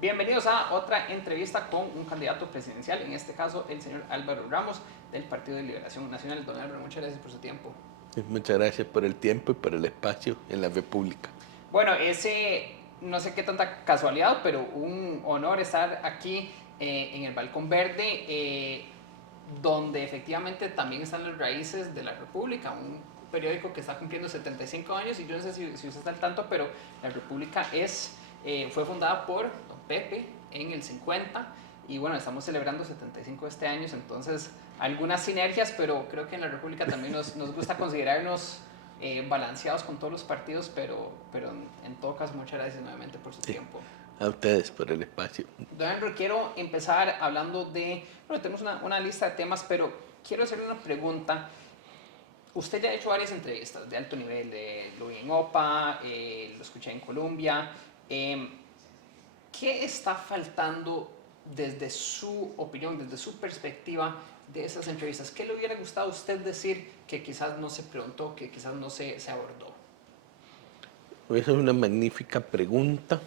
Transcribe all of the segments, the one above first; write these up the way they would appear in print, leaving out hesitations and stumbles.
Bienvenidos a otra entrevista con un candidato presidencial, en este caso el señor Álvaro Ramos del Partido de Liberación Nacional. Don Álvaro, muchas gracias por su tiempo. Muchas gracias por el tiempo y por el espacio en la República. Bueno, no sé qué tanta casualidad, pero un honor estar aquí en el Balcón Verde, donde efectivamente también están las raíces de la República, un periódico que está cumpliendo 75 años, y yo no sé si usted está al tanto, pero la República fue fundada por don Pepe en el 50, y bueno, estamos celebrando 75 este año, entonces algunas sinergias, pero creo que en la República también nos gusta considerarnos balanceados con todos los partidos, pero en todo caso, muchas gracias nuevamente por su Sí, tiempo. a ustedes por el espacio. Don Andrew, quiero empezar hablando bueno, tenemos una lista de temas, pero quiero hacerle una pregunta. Usted ya ha hecho varias entrevistas de alto nivel, lo vi en OPA, lo escuché en Colombia. ¿Qué está faltando desde su opinión, desde su perspectiva de esas entrevistas? ¿Qué le hubiera gustado a usted decir que quizás no se preguntó, que quizás no se abordó? Esa es una magnífica pregunta.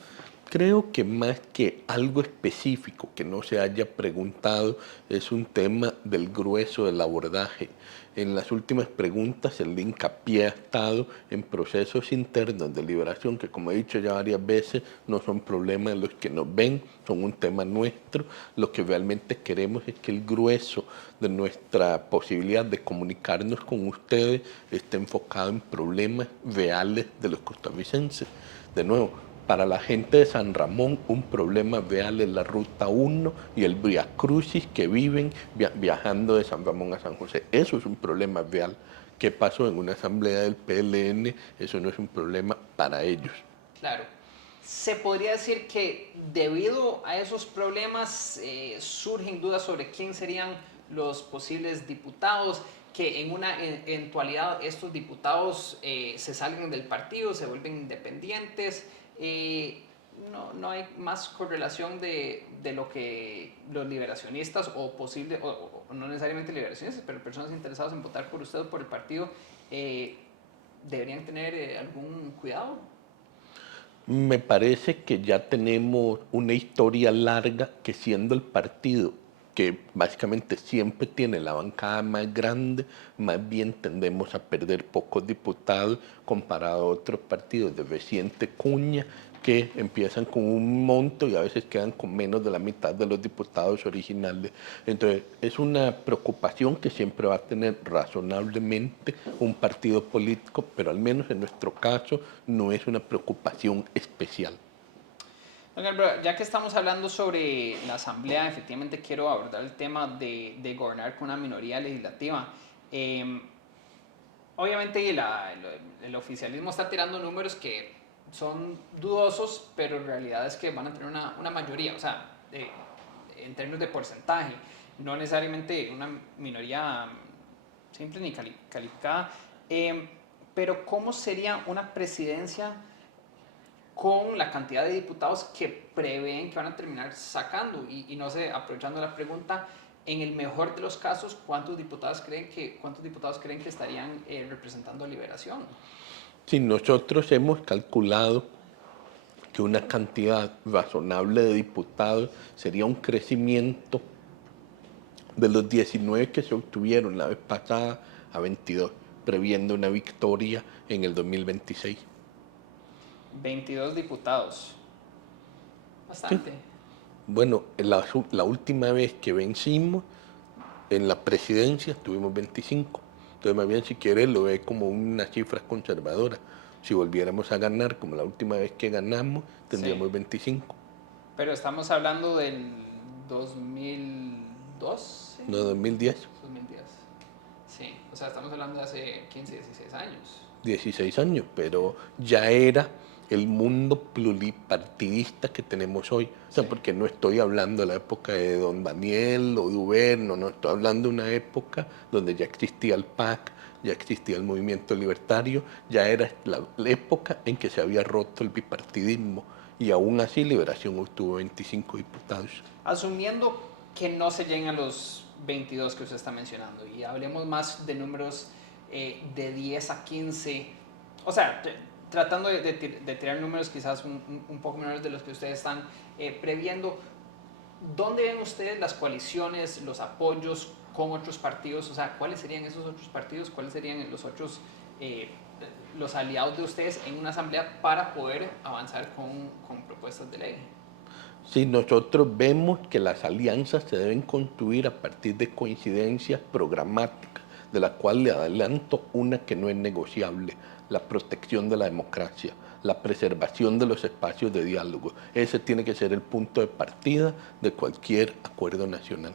Creo que más que algo específico que no se haya preguntado, es un tema del grueso del abordaje. En las últimas preguntas el hincapié ha estado en procesos internos de liberación que, como he dicho ya varias veces, no son problemas de los que nos ven, son un tema nuestro. Lo que realmente queremos es que el grueso de nuestra posibilidad de comunicarnos con ustedes esté enfocado en problemas reales de los costarricenses. De nuevo, para la gente de San Ramón, un problema real es la Ruta 1 y el Via Crucis que viven viajando de San Ramón a San José. Eso es un problema real. ¿Qué pasó en una asamblea del PLN? Eso no es un problema para ellos. Claro. Se podría decir que debido a esos problemas surgen dudas sobre quién serían los posibles diputados, que en una eventualidad estos diputados se salen del partido, se vuelven independientes. No hay más correlación de lo que los liberacionistas o no necesariamente liberacionistas, pero personas interesadas en votar por usted o por el partido deberían tener algún cuidado. Me parece que ya tenemos una historia larga que, siendo el partido que básicamente siempre tiene la bancada más grande, más bien tendemos a perder pocos diputados comparado a otros partidos de reciente cuña que empiezan con un monto y a veces quedan con menos de la mitad de los diputados originales. Entonces, es una preocupación que siempre va a tener razonablemente un partido político, pero al menos en nuestro caso no es una preocupación especial. Ya que estamos hablando sobre la Asamblea, efectivamente quiero abordar el tema de gobernar con una minoría legislativa. Eh, Obviamente el oficialismo está tirando números que son dudosos, pero en realidad es que van a tener una mayoría, o sea, en términos de porcentaje, no necesariamente una minoría simple ni calificada. Pero ¿cómo sería una presidencia con la cantidad de diputados que prevén que van a terminar sacando? Y no sé, aprovechando la pregunta, en el mejor de los casos, ¿cuántos diputados creen que estarían representando a Liberación? Si nosotros hemos calculado que una cantidad razonable de diputados sería un crecimiento de los 19 que se obtuvieron la vez pasada a 22, previendo una victoria en el 2026. 22 diputados. ¿Sí? Bastante. Bueno, la última vez que vencimos en la presidencia tuvimos 25. Entonces, más bien, si quiere, lo ve como una cifra conservadora. Si volviéramos a ganar, como la última vez que ganamos, Sí. tendríamos 25. Pero estamos hablando del 2012. No, 2010. 2010. Sí. O sea, estamos hablando de hace 15, 16 años. 16 años, pero ya era el mundo pluripartidista que tenemos hoy. O sea, Sí. porque no estoy hablando de la época de don Daniel o de Uber, no, estoy hablando de una época donde ya existía el PAC, ya existía el movimiento libertario, ya era la época en que se había roto el bipartidismo, y aún así Liberación obtuvo 25 diputados. Asumiendo que no se lleguen a los 22 que usted está mencionando y hablemos más de números de 10 a 15, o sea, tratando de tirar números quizás un poco menores de los que ustedes están previendo, ¿dónde ven ustedes las coaliciones, los apoyos con otros partidos? O sea, ¿cuáles serían esos otros partidos? ¿Cuáles serían los otros, eh, los aliados de ustedes en una asamblea para poder avanzar con propuestas de ley? Si nosotros vemos que las alianzas se deben construir a partir de coincidencias programáticas, de la cual le adelanto una que no es negociable: la protección de la democracia, la preservación de los espacios de diálogo. Ese tiene que ser el punto de partida de cualquier acuerdo nacional.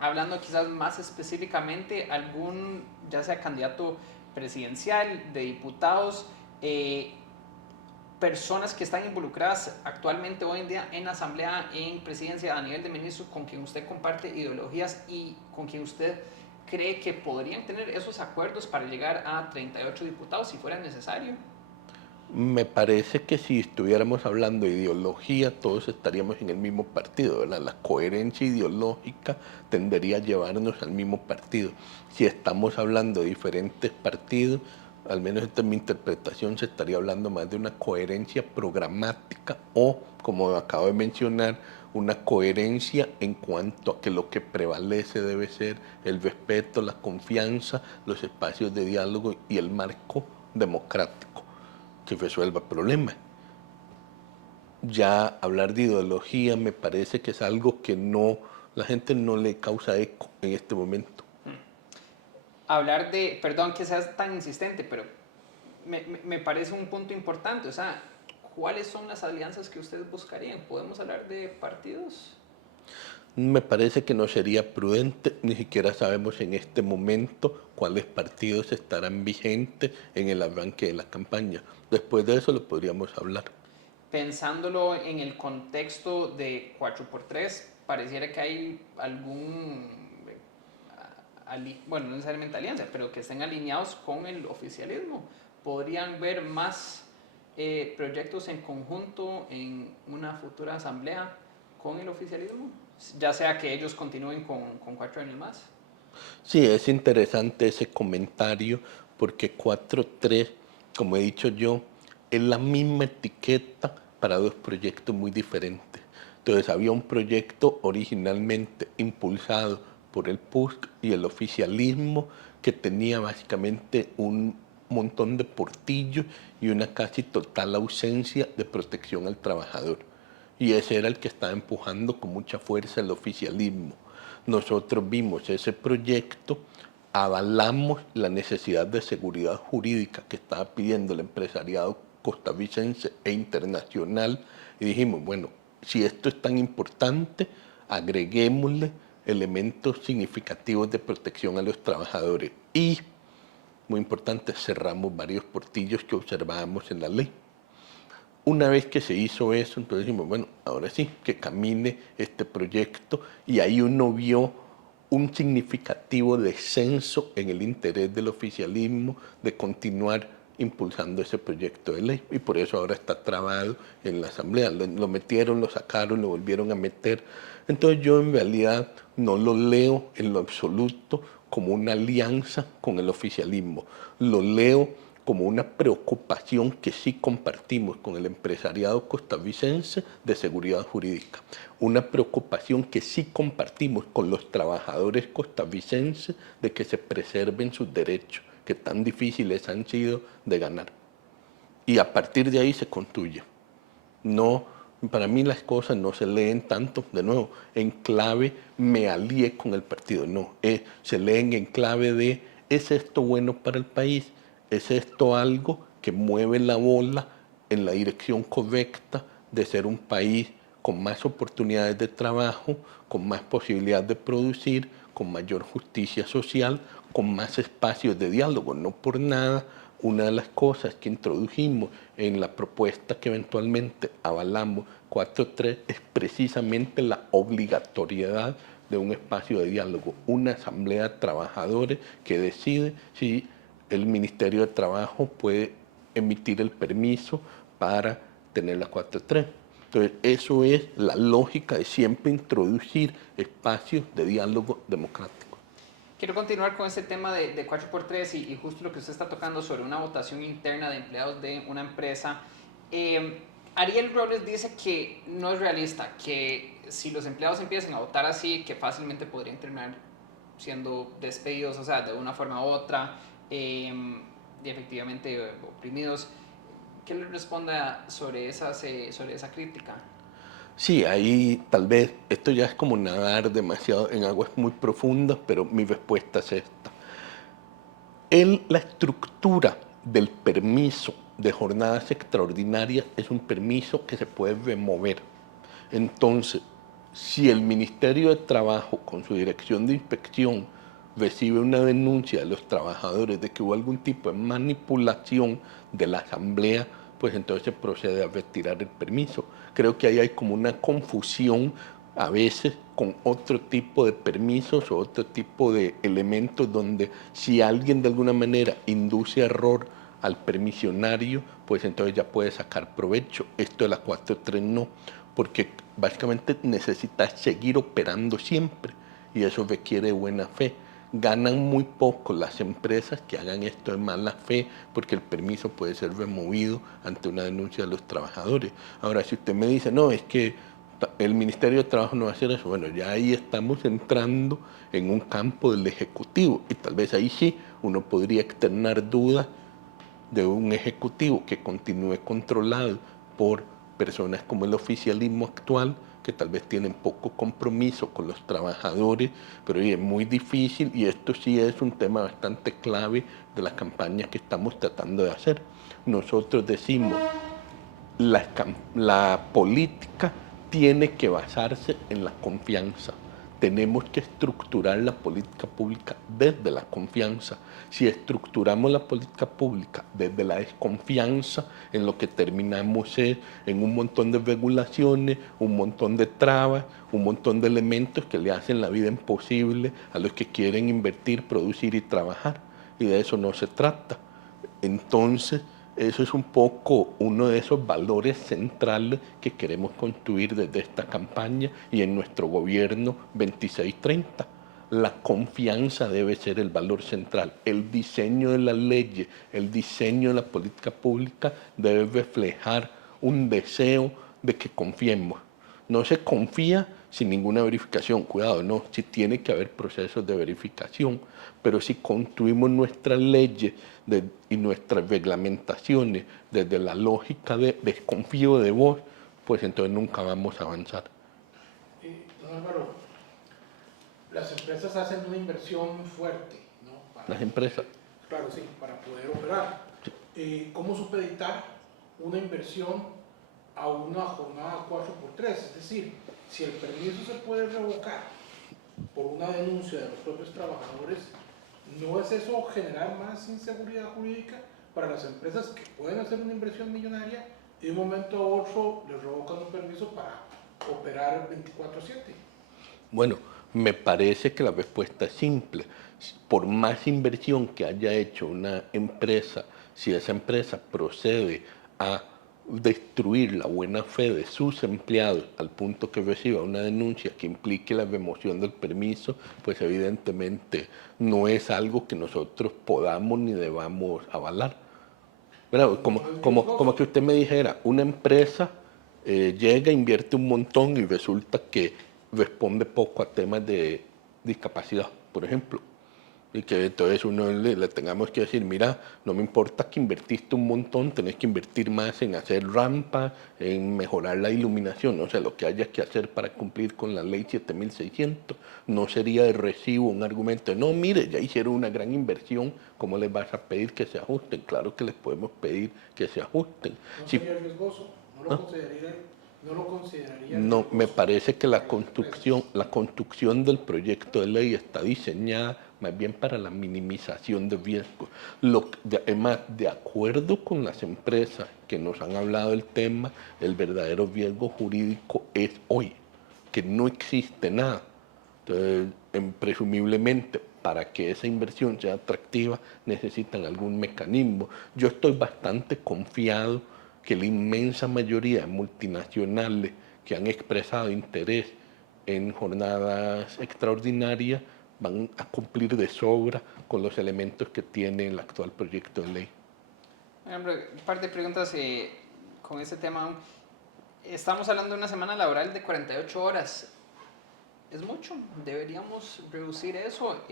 Hablando quizás más específicamente, algún, ya sea candidato presidencial, de diputados, personas que están involucradas actualmente hoy en día en la asamblea, en presidencia, a nivel de ministro, con quien usted comparte ideologías y con quien usted cree que podrían tener esos acuerdos para llegar a 38 diputados si fuera necesario. Me parece que si estuviéramos hablando de ideología, todos estaríamos en el mismo partido, ¿verdad? La coherencia ideológica tendería a llevarnos al mismo partido. Si estamos hablando de diferentes partidos, al menos esta es mi interpretación, se estaría hablando más de una coherencia programática o, como acabo de mencionar, una coherencia en cuanto a que lo que prevalece debe ser el respeto, la confianza, los espacios de diálogo y el marco democrático que resuelva problemas. Ya hablar de ideología me parece que es algo que no, la gente no le causa eco en este momento. Hablar de, perdón que seas tan insistente, pero me parece un punto importante, o sea, ¿cuáles son las alianzas que ustedes buscarían? ¿Podemos hablar de partidos? Me parece que no sería prudente, ni siquiera sabemos en este momento cuáles partidos estarán vigentes en el arranque de la campaña. Después de eso lo podríamos hablar. Pensándolo en el contexto de 4x3, pareciera que hay algún, bueno, no necesariamente alianza, pero que estén alineados con el oficialismo. ¿Podrían ver más proyectos en conjunto en una futura asamblea con el oficialismo? Ya sea que ellos continúen con 4 años más. Sí, es interesante ese comentario porque 4.3, como he dicho yo, es la misma etiqueta para dos proyectos muy diferentes. Entonces había un proyecto originalmente impulsado por el PUSC y el oficialismo que tenía básicamente un montón de portillos y una casi total ausencia de protección al trabajador. Y ese era el que estaba empujando con mucha fuerza el oficialismo. Nosotros vimos ese proyecto, avalamos la necesidad de seguridad jurídica que estaba pidiendo el empresariado costarricense e internacional y dijimos, bueno, si esto es tan importante, agreguémosle elementos significativos de protección a los trabajadores y, muy importante, cerramos varios portillos que observábamos en la ley. Una vez que se hizo eso, entonces dijimos, bueno, ahora sí, que camine este proyecto y ahí uno vio un significativo descenso en el interés del oficialismo de continuar impulsando ese proyecto de ley y por eso ahora está trabado en la Asamblea. Lo metieron, lo sacaron, lo volvieron a meter. Entonces yo en realidad no lo leo en lo absoluto como una alianza con el oficialismo. Lo leo como una preocupación que sí compartimos con el empresariado costarricense de seguridad jurídica, una preocupación que sí compartimos con los trabajadores costarricenses de que se preserven sus derechos, que tan difíciles han sido de ganar. Y a partir de ahí se construye. No, para mí las cosas no se leen tanto, de nuevo, en clave me alié con el partido, no, se leen en clave de ¿es esto bueno para el país? ¿Es esto algo que mueve la bola en la dirección correcta de ser un país con más oportunidades de trabajo, con más posibilidad de producir, con mayor justicia social, con más espacios de diálogo? No por nada, una de las cosas que introdujimos en la propuesta que eventualmente avalamos 4.3 es precisamente la obligatoriedad de un espacio de diálogo, una asamblea de trabajadores que decide si el Ministerio de Trabajo puede emitir el permiso para tener la 4.3. Entonces, eso es la lógica de siempre introducir espacios de diálogo democrático. Quiero continuar con este tema de 4x3 y justo lo que usted está tocando sobre una votación interna de empleados de una empresa. Ariel Robles dice que no es realista, que si los empleados empiezan a votar así, que fácilmente podrían terminar siendo despedidos, o sea, de una forma u otra, y efectivamente oprimidos. ¿Qué le responda sobre esa crítica? Sí, ahí tal vez esto ya es como nadar demasiado en aguas muy profundas, pero mi respuesta es esta. La estructura del permiso de jornadas extraordinarias es un permiso que se puede remover. Entonces, si el Ministerio de Trabajo, con su dirección de inspección, recibe una denuncia de los trabajadores de que hubo algún tipo de manipulación de la asamblea, pues entonces se procede a retirar el permiso. Creo que ahí hay como una confusión a veces con otro tipo de permisos o otro tipo de elementos donde si alguien de alguna manera induce error al permisionario, pues entonces ya puede sacar provecho. Esto de la 4.3 no, porque básicamente necesitas seguir operando siempre y eso requiere buena fe. Ganan muy poco las empresas que hagan esto de mala fe porque el permiso puede ser removido ante una denuncia de los trabajadores. Ahora, si usted me dice, no, es que el Ministerio de Trabajo no va a hacer eso, bueno, ya ahí estamos entrando en un campo del Ejecutivo y tal vez ahí sí uno podría externar dudas de un Ejecutivo que continúe controlado por personas como el oficialismo actual, que tal vez tienen poco compromiso con los trabajadores, pero es muy difícil y esto sí es un tema bastante clave de las campañas que estamos tratando de hacer. Nosotros decimos, la política tiene que basarse en la confianza. Tenemos que estructurar la política pública desde la confianza. Si estructuramos la política pública desde la desconfianza, en lo que terminamos es en un montón de regulaciones, un montón de trabas, un montón de elementos que le hacen la vida imposible a los que quieren invertir, producir y trabajar. Y de eso no se trata. Entonces, eso es un poco uno de esos valores centrales que queremos construir desde esta campaña y en nuestro gobierno 2630. La confianza debe ser el valor central. El diseño de las leyes, el diseño de la política pública debe reflejar un deseo de que confiemos. No se confía sin ninguna verificación, cuidado, no, sí tiene que haber procesos de verificación, pero si construimos nuestras leyes y nuestras reglamentaciones desde la lógica de desconfío de vos, pues entonces nunca vamos a avanzar. Don Álvaro, las empresas hacen una inversión fuerte, ¿no? Las empresas. Claro, sí, para poder operar. ¿Cómo supeditar una inversión a una jornada 4x3? Es decir, si el permiso se puede revocar por una denuncia de los propios trabajadores, ¿no es eso generar más inseguridad jurídica para las empresas que pueden hacer una inversión millonaria y de un momento a otro les revocan un permiso para operar 24/7? Bueno, me parece que la respuesta es simple. Por más inversión que haya hecho una empresa, si esa empresa procede a destruir la buena fe de sus empleados al punto que reciba una denuncia que implique la remoción del permiso, pues evidentemente no es algo que nosotros podamos ni debamos avalar. ¿Verdad? Como que usted me dijera, una empresa llega, invierte un montón y resulta que responde poco a temas de discapacidad, por ejemplo. Y que entonces uno le tengamos que decir, mira, no me importa que invertiste un montón, tenés que invertir más en hacer rampas, en mejorar la iluminación, o sea, lo que haya que hacer para cumplir con la ley 7600. No sería de recibo un argumento de, no, mire, ya hicieron una gran inversión, ¿cómo les vas a pedir que se ajusten? Claro que les podemos pedir que se ajusten. ¿No Si, sería riesgoso? ¿No lo ¿Ah? consideraría, no lo consideraría No, me riesgoso parece que para las empresas? la construcción del proyecto de ley está diseñada más bien para la minimización de riesgos. Además, de acuerdo con las empresas que nos han hablado del tema, el verdadero riesgo jurídico es hoy, que no existe nada. Entonces, presumiblemente, para que esa inversión sea atractiva, necesitan algún mecanismo. Yo estoy bastante confiado que la inmensa mayoría de multinacionales que han expresado interés en jornadas extraordinarias, van a cumplir de sobra con los elementos que tiene el actual proyecto de ley. Hombre, un par de preguntas con este tema. Estamos hablando de una semana laboral de 48 horas. Es mucho, deberíamos reducir eso.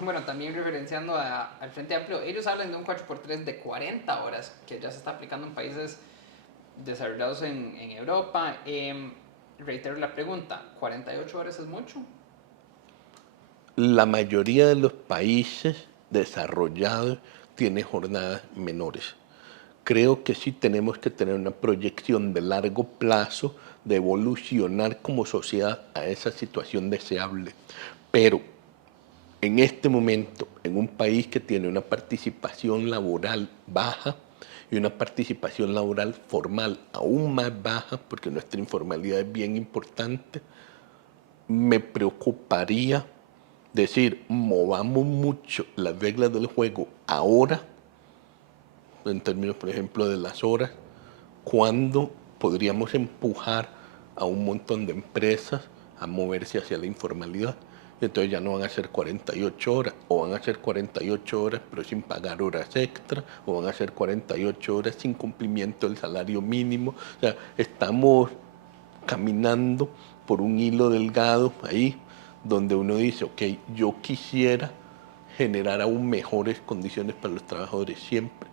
Bueno, también referenciando al Frente Amplio, ellos hablan de un 4x3 de 40 horas, que ya se está aplicando en países desarrollados en Europa. Reitero la pregunta, ¿48 horas es mucho? La mayoría de los países desarrollados tiene jornadas menores. Creo que sí tenemos que tener una proyección de largo plazo de evolucionar como sociedad a esa situación deseable. Pero en este momento, en un país que tiene una participación laboral baja y una participación laboral formal aún más baja, porque nuestra informalidad es bien importante, me preocuparía decir, movamos mucho las reglas del juego ahora, en términos, por ejemplo, de las horas, cuando podríamos empujar a un montón de empresas a moverse hacia la informalidad. Y entonces ya no van a ser 48 horas, o van a ser 48 horas pero sin pagar horas extra, o van a ser 48 horas sin cumplimiento del salario mínimo. O sea, estamos caminando por un hilo delgado ahí, donde uno dice, ok, yo quisiera generar aún mejores condiciones para los trabajadores siempre,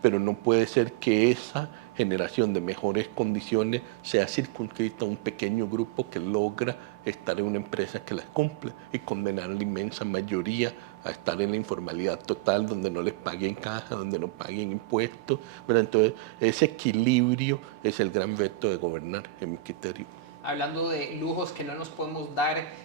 pero no puede ser que esa generación de mejores condiciones sea circunscrita a un pequeño grupo que logra estar en una empresa que las cumple y condenar a la inmensa mayoría a estar en la informalidad total, donde no les paguen caja, donde no paguen impuestos. Pero entonces, ese equilibrio es el gran reto de gobernar, en mi criterio. Hablando de lujos que no nos podemos dar,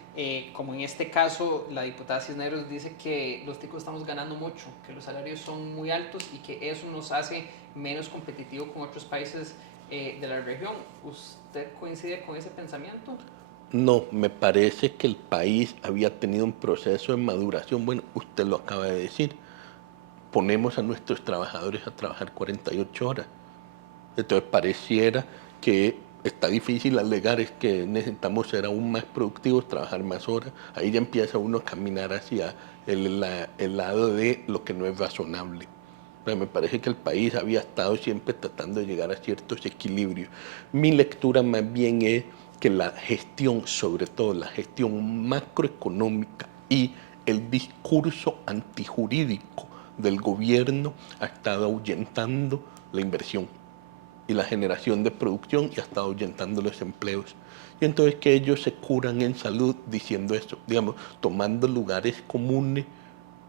como en este caso la diputada Cisneros dice que los ticos estamos ganando mucho, que los salarios son muy altos y que eso nos hace menos competitivos con otros países de la región. ¿Usted coincide con ese pensamiento? No, me parece que el país había tenido un proceso de maduración. Bueno, usted lo acaba de decir. Ponemos a nuestros trabajadores a trabajar 48 horas. Entonces pareciera que está difícil alegar es que necesitamos ser aún más productivos, trabajar más horas. Ahí ya empieza uno a caminar hacia el lado de lo que no es razonable. Pero me parece que el país había estado siempre tratando de llegar a ciertos equilibrios. Mi lectura más bien es que la gestión, sobre todo la gestión macroeconómica y el discurso antijurídico del gobierno ha estado ahuyentando la inversión y la generación de producción y ha estado ahuyentando los empleos. Y entonces que ellos se curan en salud diciendo esto, digamos, tomando lugares comunes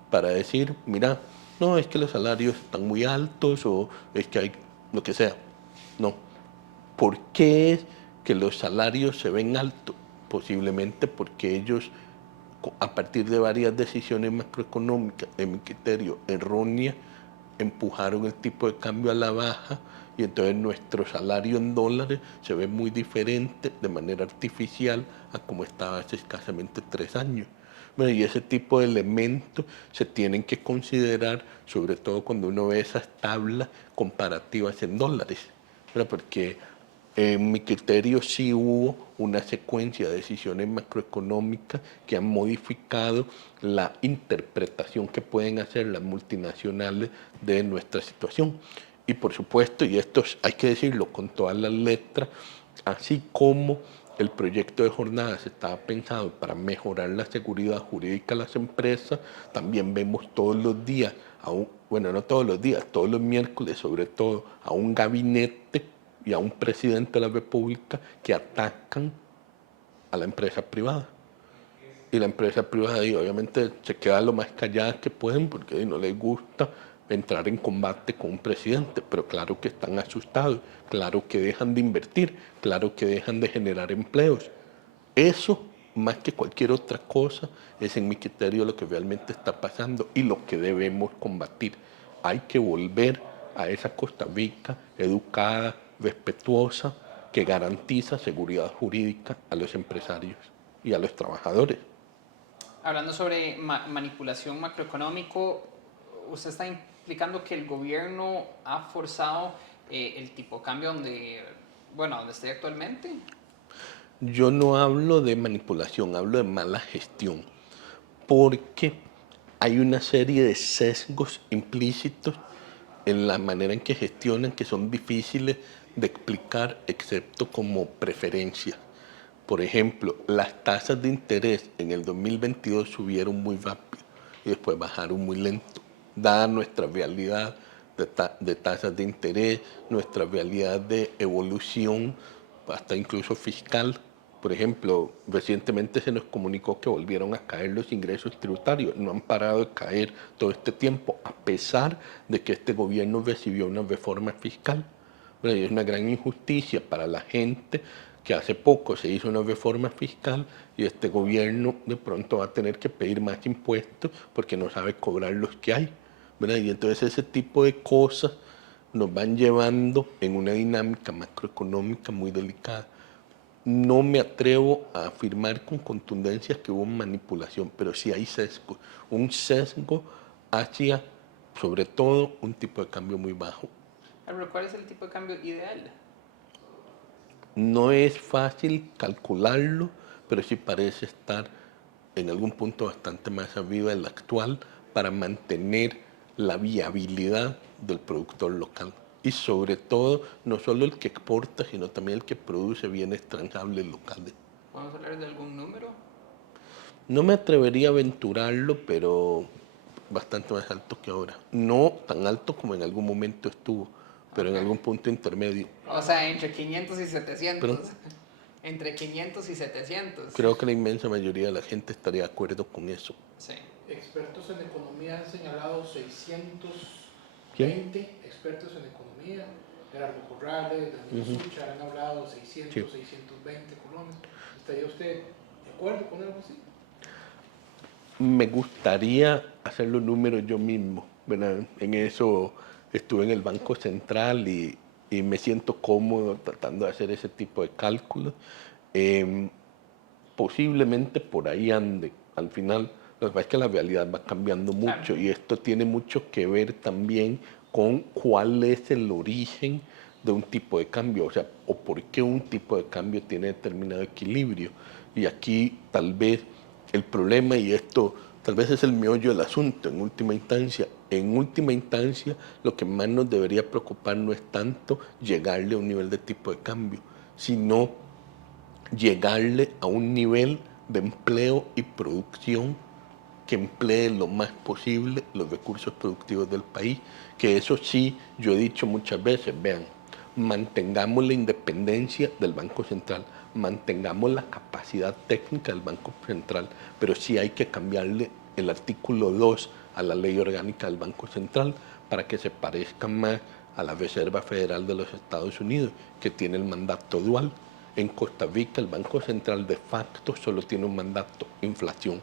para decir, mira, no, es que los salarios están muy altos o es que hay lo que sea. No. ¿Por qué es que los salarios se ven altos? Posiblemente porque ellos, a partir de varias decisiones macroeconómicas, en mi criterio, erróneas, empujaron el tipo de cambio a la baja y entonces nuestro salario en dólares se ve muy diferente de manera artificial a como estaba hace escasamente 3 años. Bueno, y ese tipo de elementos se tienen que considerar, sobre todo cuando uno ve esas tablas comparativas en dólares, ¿verdad? Porque en mi criterio sí hubo una secuencia de decisiones macroeconómicas que han modificado la interpretación que pueden hacer las multinacionales de nuestra situación. Y por supuesto, y esto hay que decirlo con todas las letras, así como el proyecto de jornadas estaba pensado para mejorar la seguridad jurídica de las empresas, también vemos todos los días, bueno, no todos los días, todos los miércoles sobre todo, a un gabinete y a un presidente de la República que atacan a la empresa privada. Y la empresa privada y obviamente se queda lo más callada que pueden porque no les gusta entrar en combate con un presidente, pero claro que están asustados, claro que dejan de invertir, claro que dejan de generar empleos. Eso, más que cualquier otra cosa, es en mi criterio lo que realmente está pasando y lo que debemos combatir. Hay que volver a esa Costa Rica educada, respetuosa, que garantiza seguridad jurídica a los empresarios y a los trabajadores. Hablando sobre manipulación macroeconómico, usted está implicando que el gobierno ha forzado el tipo de cambio donde estoy actualmente. Yo no hablo de manipulación, hablo de mala gestión, porque hay una serie de sesgos implícitos en la manera en que gestionan que son difíciles de explicar excepto como preferencia. Por ejemplo, las tasas de interés en el 2022 subieron muy rápido y después bajaron muy lento, dada nuestra realidad de tasas de interés, nuestra realidad de evolución, hasta incluso fiscal. Por ejemplo, recientemente se nos comunicó que volvieron a caer los ingresos tributarios. No han parado de caer todo este tiempo, a pesar de que este gobierno recibió una reforma fiscal. Bueno, y es una gran injusticia para la gente que hace poco se hizo una reforma fiscal y este gobierno de pronto va a tener que pedir más impuestos porque no sabe cobrar los que hay, ¿verdad? Y entonces ese tipo de cosas nos van llevando en una dinámica macroeconómica muy delicada. No me atrevo a afirmar con contundencia que hubo manipulación, pero sí hay sesgo. Un sesgo hacia, sobre todo, un tipo de cambio muy bajo. Pero ¿cuál es el tipo de cambio ideal? No es fácil calcularlo, pero sí parece estar en algún punto bastante más arriba del actual para mantener la viabilidad del productor local. Y sobre todo, no solo el que exporta, sino también el que produce bienes transables locales. ¿Vamos a hablar de algún número? No me atrevería a aventurarlo, pero bastante más alto que ahora. No tan alto como en algún momento estuvo, pero en algún punto intermedio. O sea, entre 500 y Pero 700. Entre 500 y 700. creo que la inmensa mayoría de la gente estaría de acuerdo con eso. Sí. Expertos en economía han señalado 620 ¿Quién? expertos en economía. Gerardo Corrales, Daniel Sucha han hablado 600, Sí. 620 colones. ¿Estaría usted de acuerdo con algo así? Me gustaría hacer los números yo mismo, ¿verdad? En eso estuve en el Banco Central y me siento cómodo tratando de hacer ese tipo de cálculos. Posiblemente por ahí ande. Al final, lo que pasa es que la realidad va cambiando mucho Claro. y esto tiene mucho que ver también con cuál es el origen de un tipo de cambio, o sea, o por qué un tipo de cambio tiene determinado equilibrio. Y aquí tal vez el problema, y esto tal vez es el meollo del asunto en última instancia lo que más nos debería preocupar no es tanto llegarle a un nivel de tipo de cambio, sino llegarle a un nivel de empleo y producción que emplee lo más posible los recursos productivos del país, que eso sí, yo he dicho muchas veces, vean, mantengamos la independencia del Banco Central, mantengamos la capacidad técnica del Banco Central, pero sí hay que cambiarle el artículo 2 a la ley orgánica del Banco Central para que se parezca más a la Reserva Federal de los Estados Unidos, que tiene el mandato dual. En Costa Rica el Banco Central de facto solo tiene un mandato, inflación,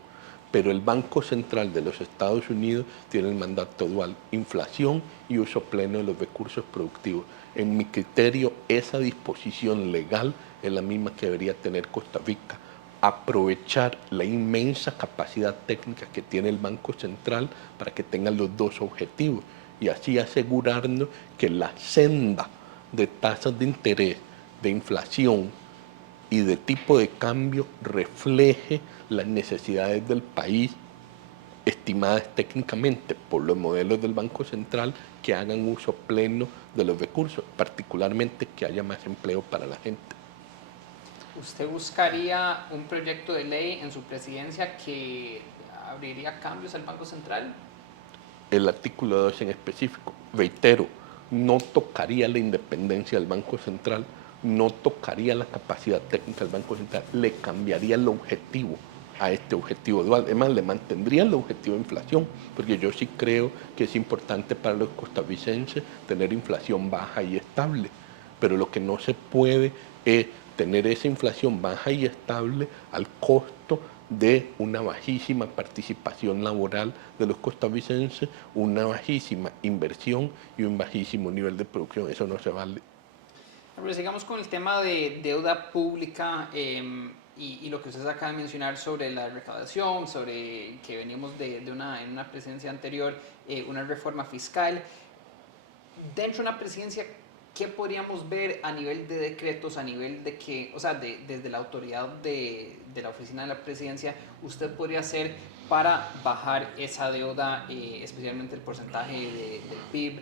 pero el Banco Central de los Estados Unidos tiene el mandato dual, inflación y uso pleno de los recursos productivos. En mi criterio, esa disposición legal es la misma que debería tener Costa Rica. Aprovechar la inmensa capacidad técnica que tiene el Banco Central para que tenga los dos objetivos y así asegurarnos que la senda de tasas de interés, de inflación y de tipo de cambio refleje las necesidades del país estimadas técnicamente por los modelos del Banco Central que hagan uso pleno de los recursos, particularmente que haya más empleo para la gente. ¿Usted buscaría un proyecto de ley en su presidencia que abriría cambios al Banco Central? El artículo 2 en específico, reitero, no tocaría la independencia del Banco Central, no tocaría la capacidad técnica del Banco Central, le cambiaría el objetivo a este objetivo dual. Además, le mantendría el objetivo de inflación, porque yo sí creo que es importante para los costarricenses tener inflación baja y estable, pero lo que no se puede es tener esa inflación baja y estable al costo de una bajísima participación laboral de los costarricenses, una bajísima inversión y un bajísimo nivel de producción. Eso no se vale. Pero sigamos con el tema de deuda pública y lo que usted acaba de mencionar sobre la recaudación, sobre que venimos en una presidencia anterior, una reforma fiscal. Dentro de una presidencia, ¿qué podríamos ver a nivel de decretos, a nivel de que, o sea, desde la autoridad de la oficina de la presidencia, usted podría hacer para bajar esa deuda, especialmente el porcentaje del PIB?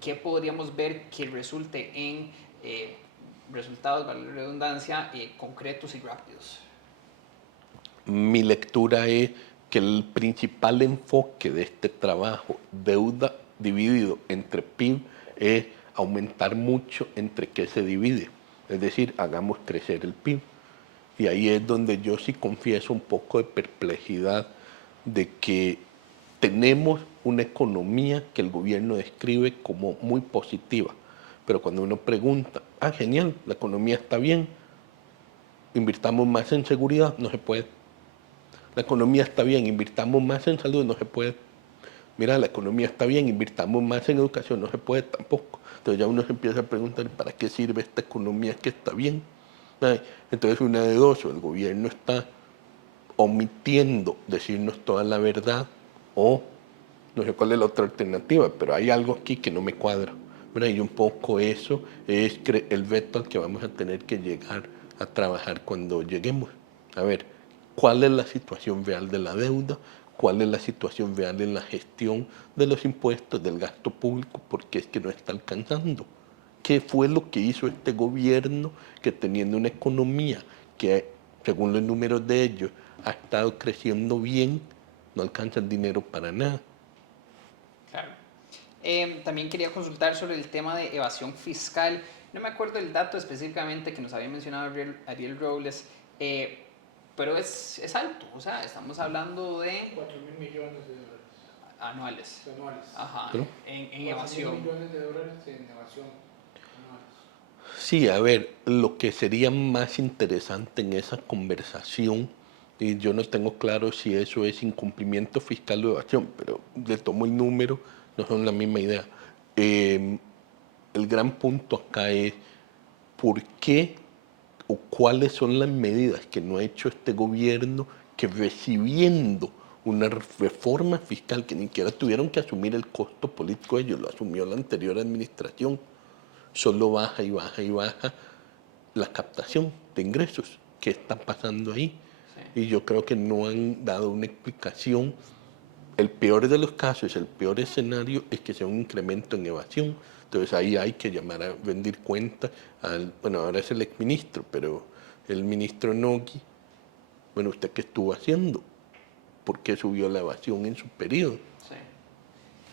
¿Qué podríamos ver que resulte en resultados, vale la redundancia, concretos y rápidos? Mi lectura es que el principal enfoque de este trabajo, deuda dividido entre PIB, es aumentar mucho entre qué se divide. Es decir, hagamos crecer el PIB. Y ahí es donde yo sí confieso un poco de perplejidad de que tenemos una economía que el gobierno describe como muy positiva. Pero cuando uno pregunta, genial, la economía está bien, invirtamos más en seguridad, no se puede. La economía está bien, invirtamos más en salud, no se puede. Mira, la economía está bien, invirtamos más en educación, no se puede tampoco. Entonces ya uno se empieza a preguntar, ¿para qué sirve esta economía que está bien? Entonces una de dos, o el gobierno está omitiendo decirnos toda la verdad, o no sé cuál es la otra alternativa, pero hay algo aquí que no me cuadra. Y un poco eso es el veto al que vamos a tener que llegar a trabajar cuando lleguemos. A ver, ¿cuál es la situación real de la deuda? ¿Cuál es la situación real en la gestión de los impuestos, del gasto público? Porque es que no está alcanzando. ¿Qué fue lo que hizo este gobierno que teniendo una economía que, según los números de ellos, ha estado creciendo bien, no alcanza el dinero para nada? Claro. También quería consultar sobre el tema de evasión fiscal. No me acuerdo el dato específicamente que nos había mencionado Ariel Robles, pero es alto. O sea, estamos hablando de 4.000 millones de dólares anuales. anuales. Ajá, ¿Pero? en 4.000 evasión. millones de dólares en evasión anuales. Sí, a ver, lo que sería más interesante en esa conversación, y yo no tengo claro si eso es incumplimiento fiscal o evasión, pero le tomo el número, no son la misma idea. El gran punto acá es por qué o cuáles son las medidas que no ha hecho este gobierno que recibiendo una reforma fiscal que ni siquiera tuvieron que asumir el costo político ellos, lo asumió la anterior administración, solo baja y baja y baja la captación de ingresos. ¿Qué está pasando ahí? Sí. Y yo creo que no han dado una explicación. El peor de los casos, el peor escenario es que sea un incremento en evasión. Entonces ahí hay que llamar a rendir cuenta al, bueno, ahora es el exministro, pero el ministro Nogui, bueno, ¿usted qué estuvo haciendo? ¿Por qué subió la evasión en su periodo? Sí.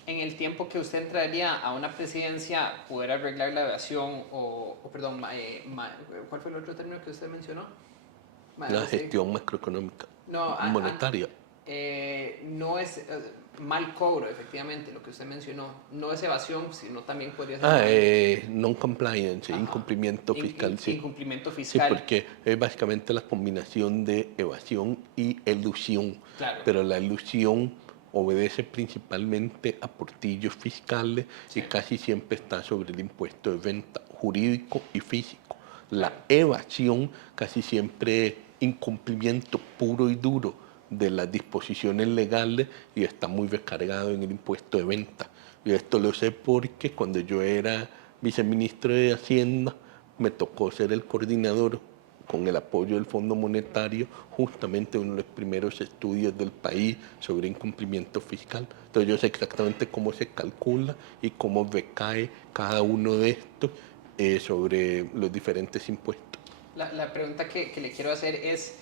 En el tiempo que usted entraría a una presidencia, poder arreglar la evasión perdón, ¿cuál fue el otro término que usted mencionó? La Sí. gestión macroeconómica, No, monetaria. no es mal cobro, efectivamente, lo que usted mencionó. No es evasión, sino también podría ser Non-compliance, ajá, incumplimiento fiscal, sí. incumplimiento Sí, fiscal. porque es básicamente la combinación de evasión y elusión. Claro. Pero la elusión obedece principalmente a portillos fiscales Sí. y casi siempre está sobre el impuesto de renta jurídico y físico. La Claro. evasión casi siempre es incumplimiento puro y duro de las disposiciones legales y está muy recargado en el impuesto de venta. Y esto lo sé porque cuando yo era viceministro de Hacienda me tocó ser el coordinador con el apoyo del Fondo Monetario, justamente uno de los primeros estudios del país sobre incumplimiento fiscal. Entonces yo sé exactamente cómo se calcula y cómo recae cada uno de estos sobre los diferentes impuestos. La pregunta que le quiero hacer es,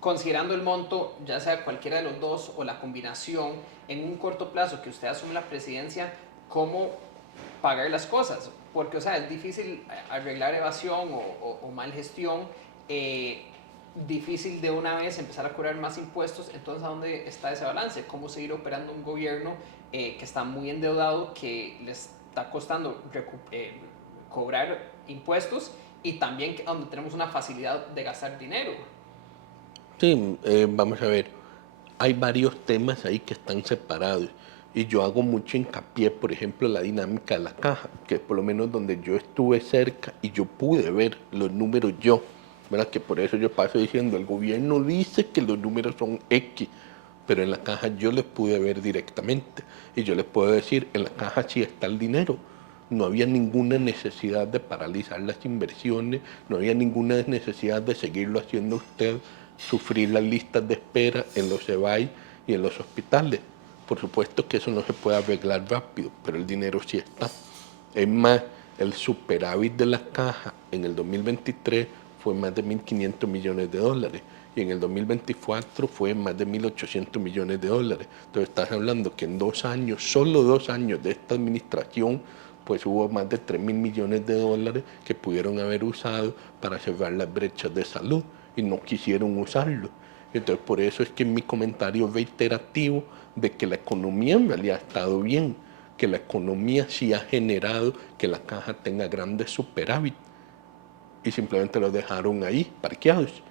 considerando el monto, ya sea cualquiera de los dos o la combinación, en un corto plazo que usted asume la presidencia, ¿cómo pagar las cosas? Porque, o sea, es difícil arreglar evasión o mal gestión, difícil de una vez empezar a cobrar más impuestos. Entonces, ¿a dónde está ese balance? ¿Cómo seguir operando un gobierno que está muy endeudado, que le está costando cobrar impuestos y también donde tenemos una facilidad de gastar dinero? Sí, vamos a ver, hay varios temas ahí que están separados y yo hago mucho hincapié, por ejemplo, en la dinámica de la caja, que es por lo menos donde yo estuve cerca y yo pude ver los números yo, ¿verdad? Que por eso yo paso diciendo, el gobierno dice que los números son X, pero en la caja yo les pude ver directamente y yo les puedo decir, en la caja sí está el dinero, no había ninguna necesidad de paralizar las inversiones, no había ninguna necesidad de seguirlo haciendo usted sufrir las listas de espera en los EBAI y en los hospitales. Por supuesto que eso no se puede arreglar rápido, pero el dinero sí está. Es más, el superávit de la caja en el 2023 fue más de 1.500 millones de dólares y en el 2024 fue más de 1.800 millones de dólares. Entonces estás hablando que en 2 años, solo 2 años de esta administración, pues hubo más de 3.000 millones de dólares que pudieron haber usado para cerrar las brechas de salud y no quisieron usarlo. Entonces por eso es que en mi comentario reiterativo de que la economía en realidad ha estado bien, que la economía sí ha generado que la caja tenga grandes superávit y simplemente los dejaron ahí parqueados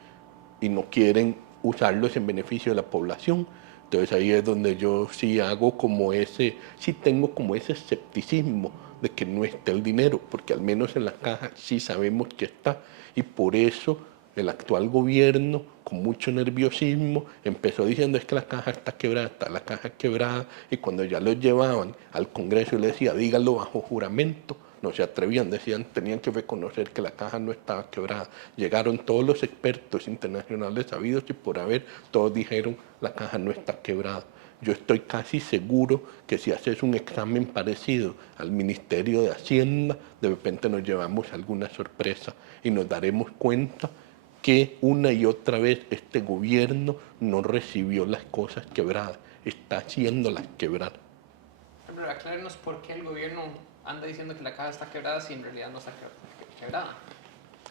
y no quieren usarlos en beneficio de la población. Entonces ahí es donde yo sí hago como sí tengo como ese escepticismo de que no esté el dinero, porque al menos en la caja sí sabemos que está y por eso el actual gobierno, con mucho nerviosismo, empezó diciendo es que la caja está quebrada, la caja quebrada, y cuando ya lo llevaban al Congreso y le decía, dígalo bajo juramento, no se atrevían, decían, tenían que reconocer que la caja no estaba quebrada. Llegaron todos los expertos internacionales sabidos y por haber, todos dijeron, la caja no está quebrada. Yo estoy casi seguro que si haces un examen parecido al Ministerio de Hacienda, de repente nos llevamos alguna sorpresa y nos daremos cuenta que una y otra vez este gobierno no recibió las cosas quebradas, está haciéndolas quebrar. Pero aclárenos por qué el gobierno anda diciendo que la caja está quebrada si en realidad no está quebrada.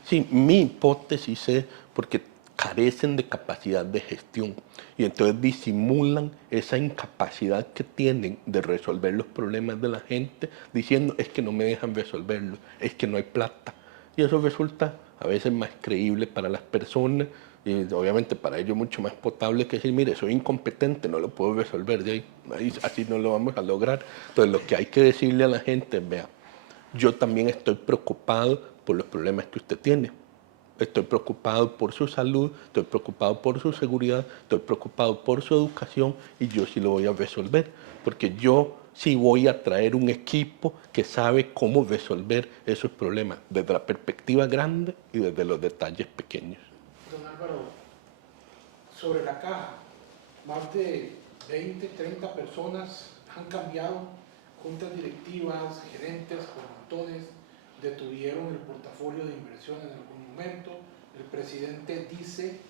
Sí, mi hipótesis es porque carecen de capacidad de gestión y entonces disimulan esa incapacidad que tienen de resolver los problemas de la gente diciendo es que no me dejan resolverlo, es que no hay plata. Y eso resulta a veces más creíble para las personas y obviamente para ellos mucho más potable que decir, mire, soy incompetente, no lo puedo resolver, de ahí así no lo vamos a lograr. Entonces lo que hay que decirle a la gente es, vea, yo también estoy preocupado por los problemas que usted tiene. Estoy preocupado por su salud, estoy preocupado por su seguridad, estoy preocupado por su educación y yo sí lo voy a resolver, porque yo sí voy a traer un equipo que sabe cómo resolver esos problemas desde la perspectiva grande y desde los detalles pequeños. Don Álvaro, sobre la caja, más de 20, 30 personas han cambiado, juntas directivas, gerentes, por montones, detuvieron el portafolio de inversión en algún momento. El presidente dice,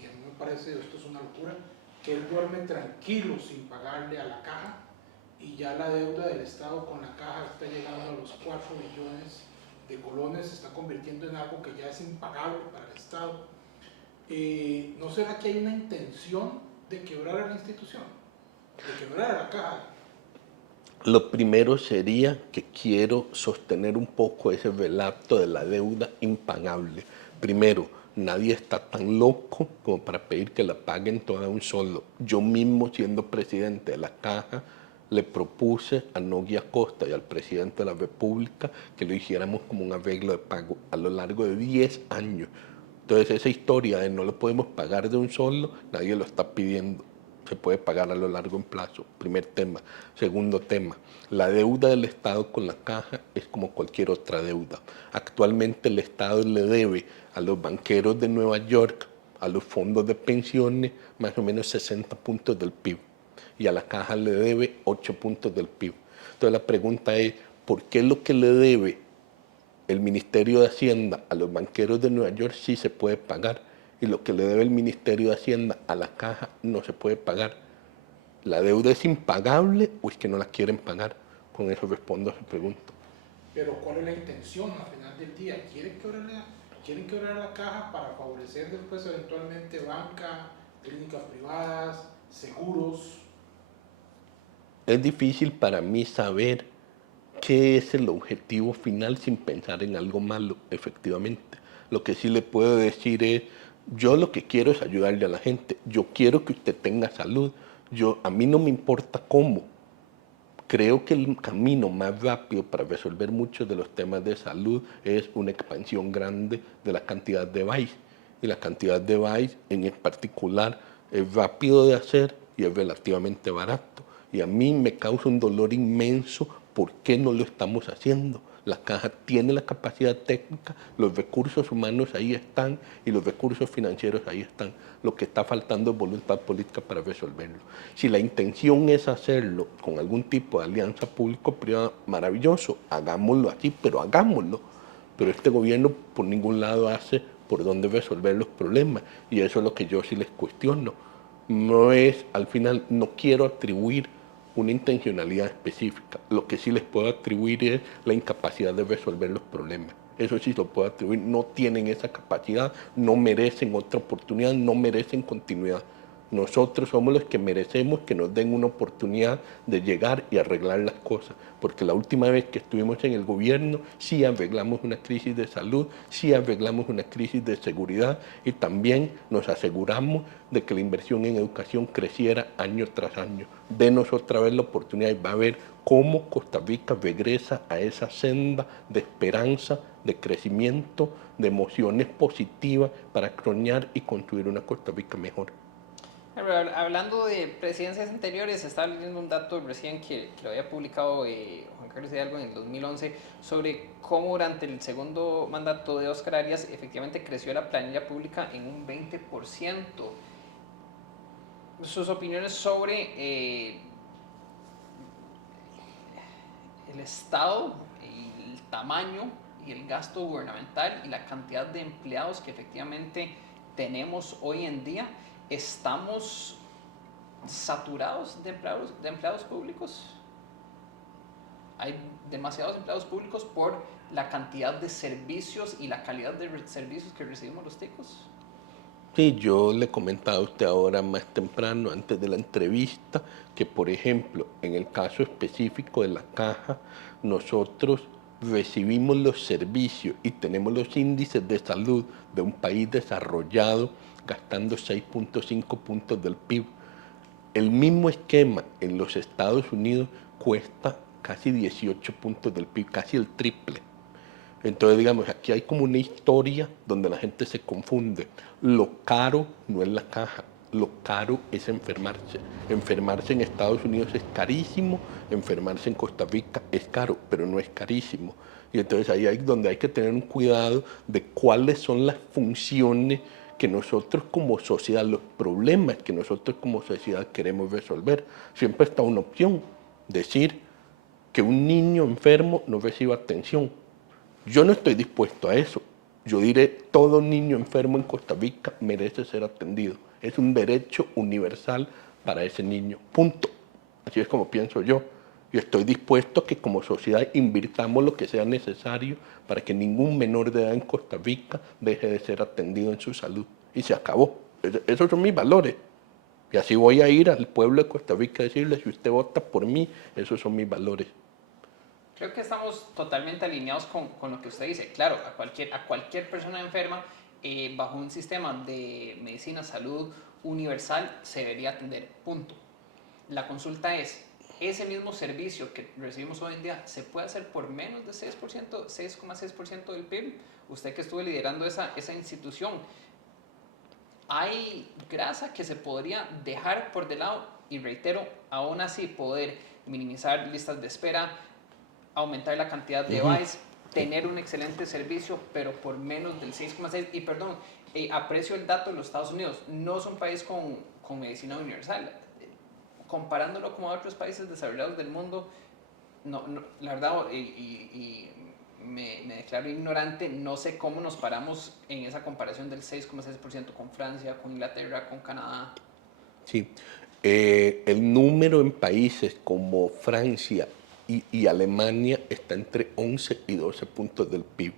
y a mí me parece esto es una locura, que él duerme tranquilo sin pagarle a la caja y ya la deuda del Estado con la caja está llegando a los 4 millones de colones, se está convirtiendo en algo que ya es impagable para el Estado. ¿No será que hay una intención de quebrar a la institución, de quebrar a la caja? Lo primero sería que quiero sostener un poco ese relato de la deuda impagable. Primero, nadie está tan loco como para pedir que la paguen toda de un solo. Yo mismo, siendo presidente de la Caja, le propuse a Nogui Acosta y al presidente de la República que lo hiciéramos como un arreglo de pago a lo largo de 10 años. Entonces esa historia de no lo podemos pagar de un solo, nadie lo está pidiendo. Se puede pagar a lo largo en plazo, primer tema. Segundo tema, la deuda del Estado con la caja es como cualquier otra deuda. Actualmente el Estado le debe a los banqueros de Nueva York, a los fondos de pensiones, más o menos 60 puntos del PIB. Y a la caja le debe 8 puntos del PIB. Entonces la pregunta es, ¿por qué lo que le debe el Ministerio de Hacienda a los banqueros de Nueva York sí se puede pagar y lo que le debe el Ministerio de Hacienda a la caja no se puede pagar? ¿La deuda es impagable o es que no la quieren pagar? Con eso respondo a su pregunta. Pero ¿cuál es la intención al final del día? ¿Quieren quebrar la caja para favorecer después eventualmente banca, clínicas privadas, seguros? Es difícil para mí saber qué es el objetivo final sin pensar en algo malo, efectivamente. Lo que sí le puedo decir es, yo lo que quiero es ayudarle a la gente. Yo quiero que usted tenga salud. A mí no me importa cómo. Creo que el camino más rápido para resolver muchos de los temas de salud es una expansión grande de la cantidad de VAIS. Y la cantidad de VAIS en particular es rápido de hacer y es relativamente barato. Y a mí me causa un dolor inmenso ¿Por qué no lo estamos haciendo? La caja tiene la capacidad técnica, los recursos humanos ahí están y los recursos financieros ahí están. Lo que está faltando es voluntad política para resolverlo. Si la intención es hacerlo con algún tipo de alianza público-privada, maravilloso, hagámoslo así, pero hagámoslo. Pero este gobierno por ningún lado hace por dónde resolver los problemas y eso es lo que yo sí les cuestiono. No es, al final, no quiero atribuir una intencionalidad específica. Lo que sí les puedo atribuir es la incapacidad de resolver los problemas. Eso sí lo puedo atribuir. No tienen esa capacidad, no merecen otra oportunidad, no merecen continuidad. Nosotros somos los que merecemos que nos den una oportunidad de llegar y arreglar las cosas, porque la última vez que estuvimos en el gobierno sí arreglamos una crisis de salud, sí arreglamos una crisis de seguridad y también nos aseguramos de que la inversión en educación creciera año tras año. Denos otra vez la oportunidad y va a ver cómo Costa Rica regresa a esa senda de esperanza, de crecimiento, de emociones positivas para soñar y construir una Costa Rica mejor. Hablando de presidencias anteriores, estaba leyendo un dato recién que lo había publicado Juan Carlos Hidalgo en el 2011 sobre cómo durante el segundo mandato de Óscar Arias efectivamente creció la planilla pública en un 20%. Sus opiniones sobre el Estado, el tamaño y el gasto gubernamental y la cantidad de empleados que efectivamente tenemos hoy en día. ¿Estamos saturados de empleados públicos? Hay demasiados empleados públicos por la cantidad de servicios y la calidad de servicios que recibimos los ticos. Sí, yo le comentaba a usted ahora más temprano, antes de la entrevista, que por ejemplo, en el caso específico de la caja, nosotros recibimos los servicios y tenemos los índices de salud de un país desarrollado gastando 6.5 puntos del PIB. El mismo esquema en los Estados Unidos cuesta casi 18 puntos del PIB, casi el triple. Entonces, digamos, aquí hay como una historia donde la gente se confunde. Lo caro no es la caja, lo caro es enfermarse. Enfermarse en Estados Unidos es carísimo, enfermarse en Costa Rica es caro, pero no es carísimo. Y entonces ahí es donde hay que tener un cuidado de cuáles son las funciones que nosotros como sociedad, los problemas que nosotros como sociedad queremos resolver. Siempre está una opción, decir que un niño enfermo no reciba atención. Yo no estoy dispuesto a eso. Yo diré, todo niño enfermo en Costa Rica merece ser atendido. Es un derecho universal para ese niño. Punto. Así es como pienso yo. Yo estoy dispuesto a que como sociedad invirtamos lo que sea necesario para que ningún menor de edad en Costa Rica deje de ser atendido en su salud. Y se acabó. Esos son mis valores. Y así voy a ir al pueblo de Costa Rica a decirle, si usted vota por mí, esos son mis valores. Creo que estamos totalmente alineados con lo que usted dice. Claro, a cualquier persona enferma, bajo un sistema de medicina, salud universal, se debería atender. Punto. La consulta es, ese mismo servicio que recibimos hoy en día, ¿se puede hacer por menos de 6%, 6,6% del PIB? Usted que estuvo liderando esa institución, hay grasa que se podría dejar por de lado y reitero, aún así poder minimizar listas de espera, aumentar la cantidad de VAES, tener un excelente servicio, pero por menos del 6,6%. Y perdón, aprecio el dato de los Estados Unidos, no es un país con medicina universal. Comparándolo con otros países desarrollados del mundo, la verdad, me declaro ignorante, no sé cómo nos paramos en esa comparación del 6,6% con Francia, con Inglaterra, con Canadá. Sí, el número en países como Francia y Alemania está entre 11 y 12 puntos del PIB.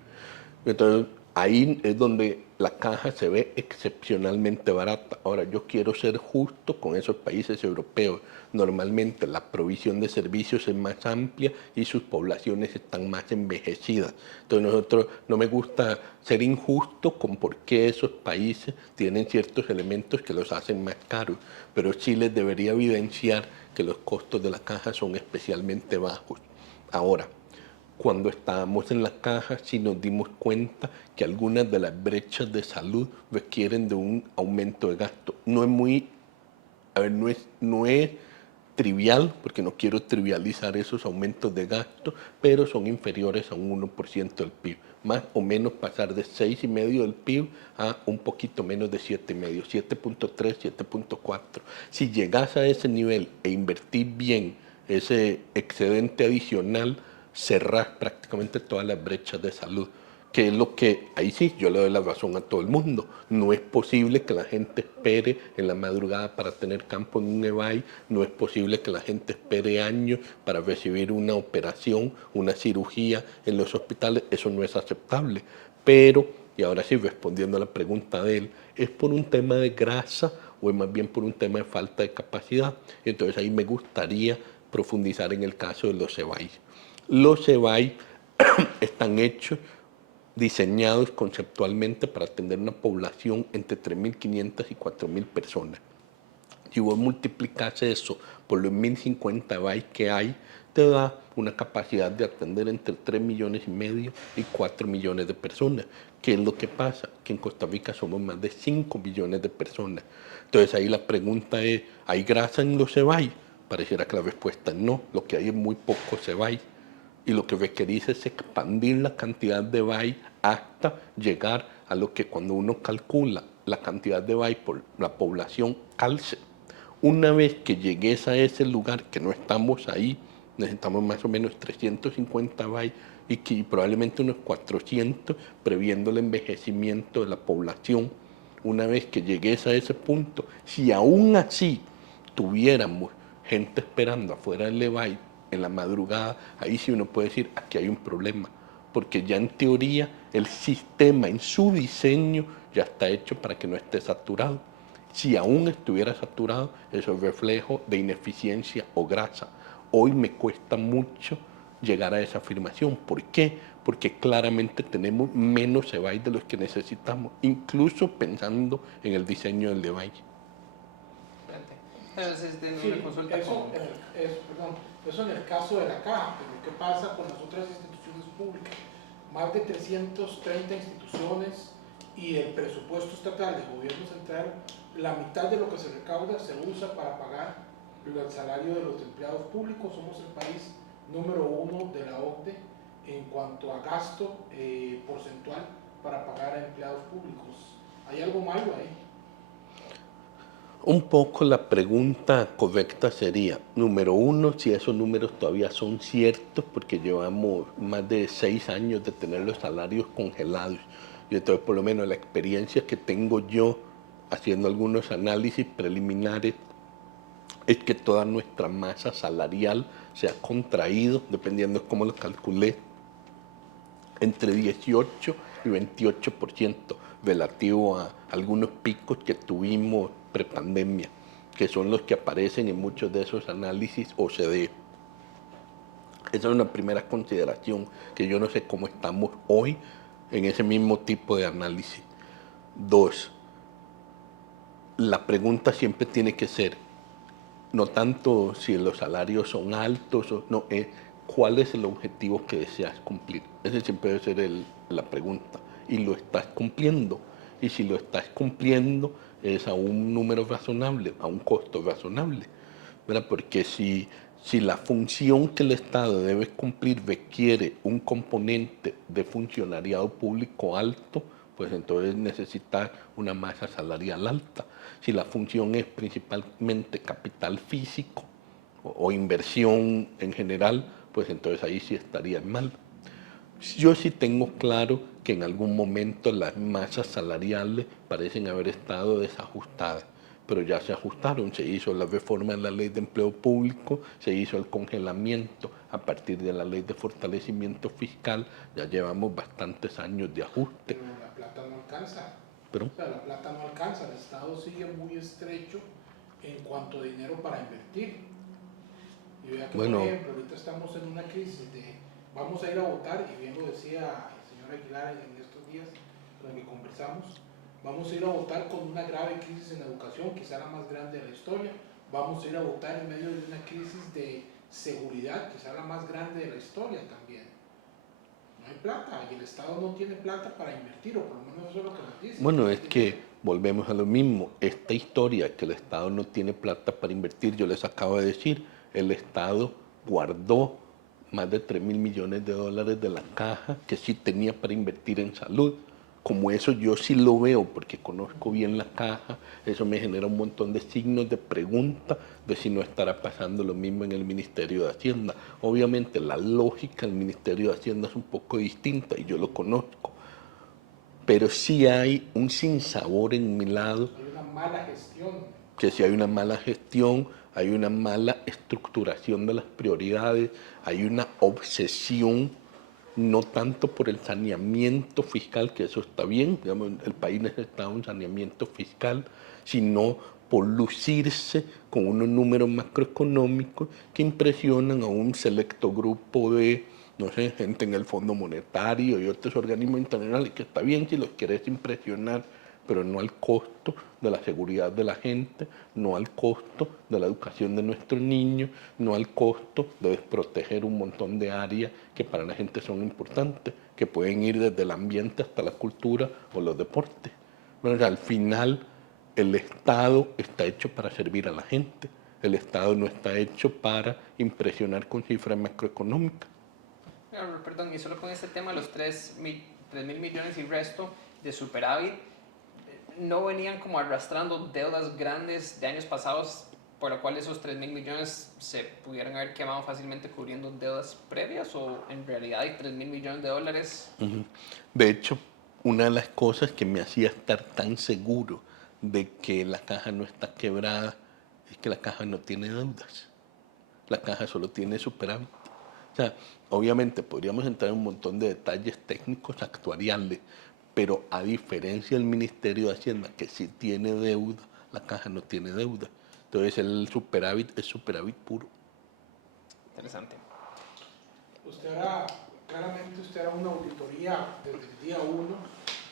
Entonces, ahí es donde la caja se ve excepcionalmente barata. Ahora, yo quiero ser justo con esos países europeos. Normalmente la provisión de servicios es más amplia y sus poblaciones están más envejecidas. Entonces, no me gusta ser injusto con por qué esos países tienen ciertos elementos que los hacen más caros, pero sí les debería evidenciar que los costos de la caja son especialmente bajos. Ahora, cuando estábamos en la caja sí nos dimos cuenta que algunas de las brechas de salud requieren de un aumento de gasto. No es trivial, porque no quiero trivializar esos aumentos de gasto, pero son inferiores a un 1% del PIB. Más o menos pasar de 6,5% del PIB a un poquito menos de 7,5%, 7,3, 7,4. Si llegas a ese nivel e invertir bien ese excedente adicional, cerrás prácticamente todas las brechas de salud, que es lo que, ahí sí, yo le doy la razón a todo el mundo. No es posible que la gente espere en la madrugada para tener campo en un EVAI, no es posible que la gente espere años para recibir una operación, una cirugía en los hospitales, eso no es aceptable. Pero, y ahora sí, respondiendo a la pregunta de él, ¿es por un tema de grasa o es más bien por un tema de falta de capacidad? Entonces ahí me gustaría profundizar en el caso de los EVAI. Los EVAI están hechos, diseñados conceptualmente para atender una población entre 3.500 y 4.000 personas. Si vos multiplicas eso por los 1.050 bytes que hay, te da una capacidad de atender entre 3,5 millones y 4 millones de personas. ¿Qué es lo que pasa? Que en Costa Rica somos más de 5 millones de personas. Entonces ahí la pregunta es, ¿hay grasa en los EBAI? Pareciera que la respuesta es no, lo que hay es muy poco EBAI. Y lo que requerís es expandir la cantidad de bytes hasta llegar a lo que cuando uno calcula la cantidad de bytes por la población calce. Una vez que llegues a ese lugar, que no estamos ahí, necesitamos más o menos 350 bytes y que probablemente unos 400 previendo el envejecimiento de la población. Una vez que llegues a ese punto, si aún así tuviéramos gente esperando afuera del EVAI en la madrugada, ahí sí uno puede decir, aquí hay un problema, porque ya en teoría el sistema en su diseño ya está hecho para que no esté saturado. Si aún estuviera saturado, eso es reflejo de ineficiencia o grasa. Hoy me cuesta mucho llegar a esa afirmación. ¿Por qué? Porque claramente tenemos menos EVAI de los que necesitamos, incluso pensando en el diseño del EVAI. Entonces, de Sí, una consulta con... eso en el caso de la caja, pero ¿qué pasa con las otras instituciones públicas? Más de 330 instituciones y el presupuesto estatal del gobierno central, la mitad de lo que se recauda se usa para pagar el salario de los empleados públicos. Somos el país número 1 de la OCDE en cuanto a gasto porcentual para pagar a empleados públicos. ¿Hay algo malo ahí? Un poco la pregunta correcta sería, número uno, si esos números todavía son ciertos, porque llevamos más de 6 años de tener los salarios congelados. Y entonces, por lo menos, la experiencia que tengo yo haciendo algunos análisis preliminares es que toda nuestra masa salarial se ha contraído, dependiendo de cómo lo calculé, entre 18 y 28% relativo a algunos picos que tuvimos prepandemia, que son los que aparecen en muchos de esos análisis OCDE. Esa es una primera consideración, que yo no sé cómo estamos hoy en ese mismo tipo de análisis. Dos, la pregunta siempre tiene que ser, no tanto si los salarios son altos o no, es cuál es el objetivo que deseas cumplir. Ese siempre debe ser la pregunta. Y lo estás cumpliendo. Y si lo estás cumpliendo es a un número razonable, a un costo razonable. ¿Verdad? Porque si la función que el Estado debe cumplir requiere un componente de funcionariado público alto, pues entonces necesita una masa salarial alta. Si la función es principalmente capital físico o inversión en general, pues entonces ahí sí estaría mal. Yo sí tengo claro que en algún momento las masas salariales parecen haber estado desajustadas, pero ya se ajustaron, se hizo la reforma en la ley de empleo público, se hizo el congelamiento a partir de la ley de fortalecimiento fiscal, ya llevamos bastantes años de ajuste. Pero la plata no alcanza. ¿Pero? O sea, la plata no alcanza, el Estado sigue muy estrecho en cuanto a dinero para invertir. Y vea que, Bueno, por ejemplo, ahorita estamos en una crisis de vamos a ir a votar, y bien lo decía el señor Aguilar en estos días con el que conversamos, vamos a ir a votar con una grave crisis en educación, quizá la más grande de la historia, vamos a ir a votar en medio de una crisis de seguridad, quizá la más grande de la historia también. No hay plata y el Estado no tiene plata para invertir, o por lo menos eso es lo que nos dicen. bueno, es que volvemos a lo mismo. Esta historia que el Estado no tiene plata para invertir, yo les acabo de decir, el Estado guardó más de 3.000 millones de dólares de la caja que sí tenía para invertir en salud. Como eso yo sí lo veo porque conozco bien la caja, eso me genera un montón de signos de pregunta de si no estará pasando lo mismo en el Ministerio de Hacienda. Obviamente la lógica del Ministerio de Hacienda es un poco distinta y yo lo conozco, pero sí hay un sinsabor en mi lado. Hay una mala gestión. Que si hay una mala gestión, hay una mala estructuración de las prioridades, hay una obsesión no tanto por el saneamiento fiscal, que eso está bien, digamos, el país necesita un saneamiento fiscal, sino por lucirse con unos números macroeconómicos que impresionan a un selecto grupo de, no sé, gente en el Fondo Monetario y otros organismos internacionales, que está bien si los quieres impresionar, pero no al costo de la seguridad de la gente, no al costo de la educación de nuestros niños, no al costo de desproteger un montón de áreas que para la gente son importantes, que pueden ir desde el ambiente hasta la cultura o los deportes. Bueno, o sea, al final el Estado está hecho para servir a la gente, el Estado no está hecho para impresionar con cifras macroeconómicas. Perdón, y solo con este tema, los 3.000 millones y resto de superávit, ¿no venían como arrastrando deudas grandes de años pasados, por lo cual esos 3.000 millones se pudieran haber quemado fácilmente cubriendo deudas previas, o en realidad hay 3.000 millones de dólares? De hecho, una de las cosas que me hacía estar tan seguro de que la caja no está quebrada es que la caja no tiene deudas. La caja solo tiene superávit. O sea, obviamente podríamos entrar en un montón de detalles técnicos actuariales, pero a diferencia del Ministerio de Hacienda, que sí tiene deuda, la caja no tiene deuda. Entonces el superávit es superávit puro. Interesante. Claramente usted hará una auditoría desde el día 1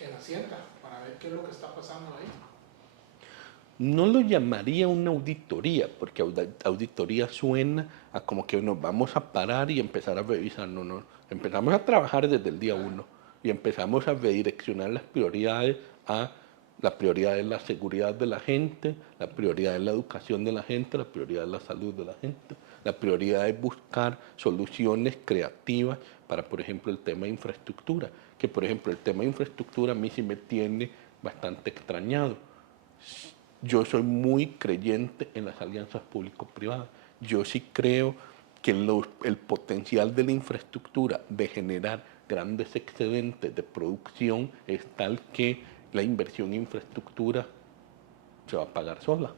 en Hacienda para ver qué es lo que está pasando ahí. No lo llamaría una auditoría, porque auditoría suena a como que nos vamos a parar y empezar a revisar. No, no. Empezamos a trabajar desde el día 1 y empezamos a redireccionar las prioridades a la prioridad de la seguridad de la gente, la prioridad de la educación de la gente, la prioridad de la salud de la gente. La prioridad es buscar soluciones creativas para, por ejemplo, el tema de infraestructura. Que, por ejemplo, el tema de infraestructura a mí sí me tiene bastante extrañado. Yo soy muy creyente en las alianzas público-privadas. Yo sí creo que el potencial de la infraestructura de generar grandes excedentes de producción es tal que la inversión en infraestructura se va a pagar sola.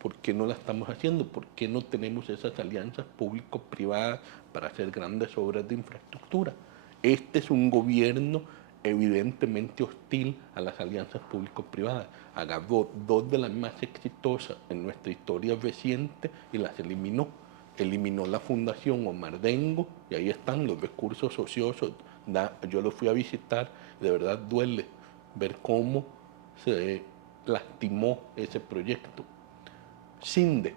¿Por qué no la estamos haciendo? ¿Por qué no tenemos esas alianzas público-privadas para hacer grandes obras de infraestructura? Este es un gobierno evidentemente hostil a las alianzas público-privadas. Agarró dos de las más exitosas en nuestra historia reciente y las eliminó. Eliminó la Fundación Omar Dengo y ahí están los recursos ociosos. Yo lo fui a visitar, de verdad duele ver cómo se lastimó ese proyecto. CINDE,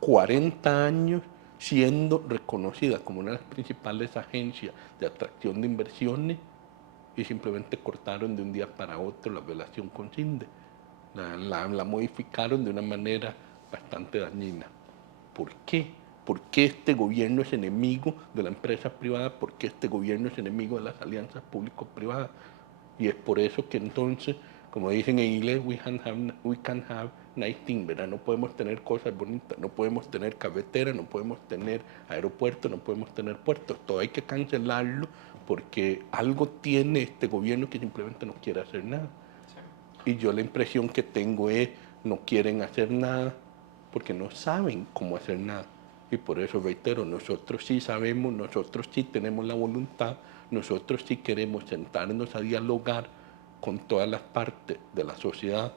40 años siendo reconocida como una de las principales agencias de atracción de inversiones y simplemente cortaron de un día para otro la relación con CINDE. La modificaron de una manera bastante dañina. ¿Por qué? ¿Por qué este gobierno es enemigo de la empresa privada? ¿Por qué este gobierno es enemigo de las alianzas público-privadas? Y es por eso que entonces, como dicen en inglés, we can have nice things, ¿verdad? No podemos tener cosas bonitas, no podemos tener carretera, no podemos tener aeropuertos, no podemos tener puertos. Todo hay que cancelarlo porque algo tiene este gobierno que simplemente no quiere hacer nada. Sí. Y yo la impresión que tengo es, no quieren hacer nada porque no saben cómo hacer nada. Y por eso reitero, nosotros sí sabemos, nosotros sí tenemos la voluntad, nosotros sí queremos sentarnos a dialogar con todas las partes de la sociedad,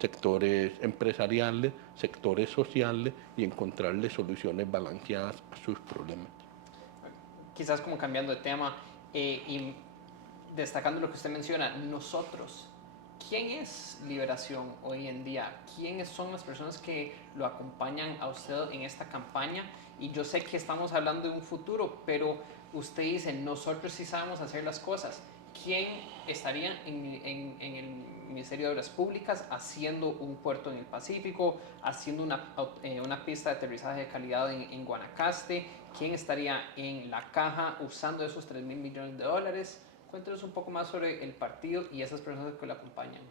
sectores empresariales, sectores sociales, y encontrarle soluciones balanceadas a sus problemas. Quizás como cambiando de tema y destacando lo que usted menciona, nosotros, ¿quién es Liberación hoy en día? ¿Quiénes son las personas que lo acompañan a usted en esta campaña? Y yo sé que estamos hablando de un futuro, pero usted dice, nosotros sí sabemos hacer las cosas. ¿Quién estaría en el Ministerio de Obras Públicas haciendo un puerto en el Pacífico, haciendo una pista de aterrizaje de calidad en Guanacaste? ¿Quién estaría en la caja usando esos 3.000 millones de dólares? Cuéntanos un poco más sobre el partido y esas personas que lo acompañan.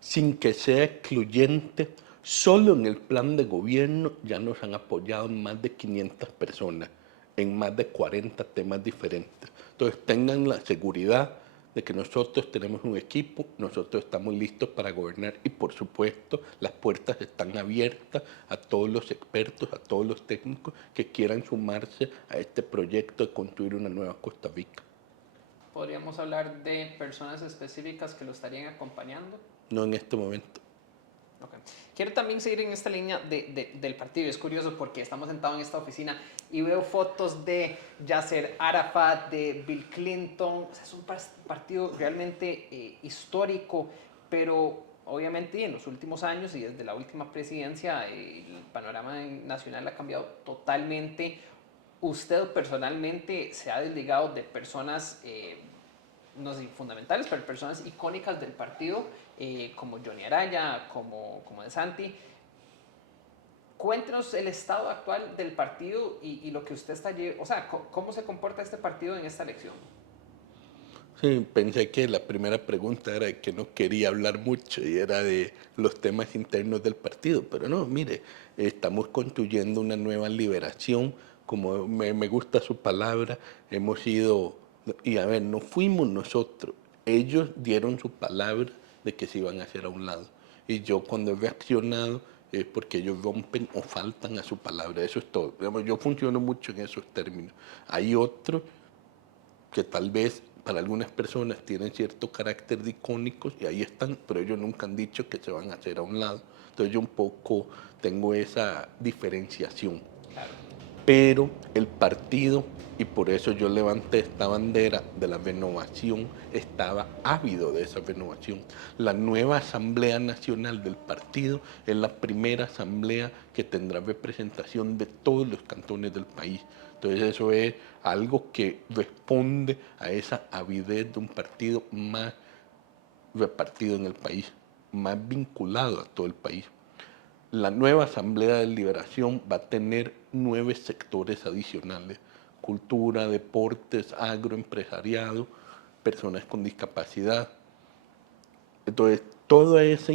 Sin que sea excluyente, solo en el plan de gobierno ya nos han apoyado más de 500 personas en más de 40 temas diferentes. Entonces tengan la seguridad de que nosotros tenemos un equipo, nosotros estamos listos para gobernar y por supuesto las puertas están abiertas a todos los expertos, a todos los técnicos que quieran sumarse a este proyecto de construir una nueva Costa Rica. ¿Podríamos hablar de personas específicas que lo estarían acompañando? No en este momento. Okay. Quiero también seguir en esta línea del partido. Es curioso porque estamos sentados en esta oficina y veo fotos de Yasser Arafat, de Bill Clinton. O sea, es un partido realmente histórico, pero obviamente en los últimos años y desde la última presidencia el panorama nacional ha cambiado totalmente. Usted personalmente se ha desligado de personas no sé, fundamentales, pero personas icónicas del partido, como Johnny Araya, como De Santi. Cuéntenos el estado actual del partido y lo que usted está... O sea, ¿cómo se comporta este partido en esta elección? Sí, pensé que la primera pregunta era de que no quería hablar mucho y era de los temas internos del partido, pero no, mire, estamos construyendo una nueva liberación, como me gusta su palabra, hemos ido, y a ver, no fuimos nosotros, ellos dieron su palabra de que se iban a hacer a un lado, y yo cuando he reaccionado es porque ellos rompen o faltan a su palabra, eso es todo. Digamos, yo funciono mucho en esos términos. Hay otros que tal vez para algunas personas tienen cierto carácter de icónicos y ahí están, pero ellos nunca han dicho que se van a hacer a un lado. Entonces yo un poco tengo esa diferenciación. Claro. Pero el partido, y por eso yo levanté esta bandera de la renovación, estaba ávido de esa renovación. La nueva Asamblea Nacional del partido es la primera asamblea que tendrá representación de todos los cantones del país. Entonces eso es algo que responde a esa avidez de un partido más repartido en el país, más vinculado a todo el país. La nueva Asamblea de Liberación va a tener 9 sectores adicionales: cultura, deportes, agroempresariado, personas con discapacidad. Entonces, toda esa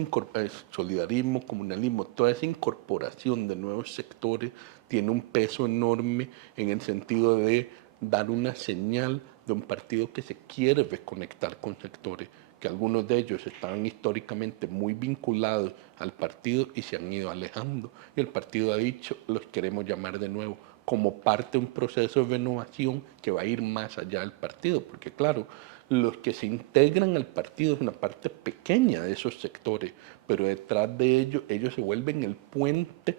solidarismo, comunalismo, toda esa incorporación de nuevos sectores tiene un peso enorme en el sentido de dar una señal de un partido que se quiere reconectar con sectores, que algunos de ellos estaban históricamente muy vinculados al partido y se han ido alejando. Y el partido ha dicho, los queremos llamar de nuevo, como parte de un proceso de renovación que va a ir más allá del partido, porque claro, los que se integran al partido es una parte pequeña de esos sectores, pero detrás de ellos se vuelven el puente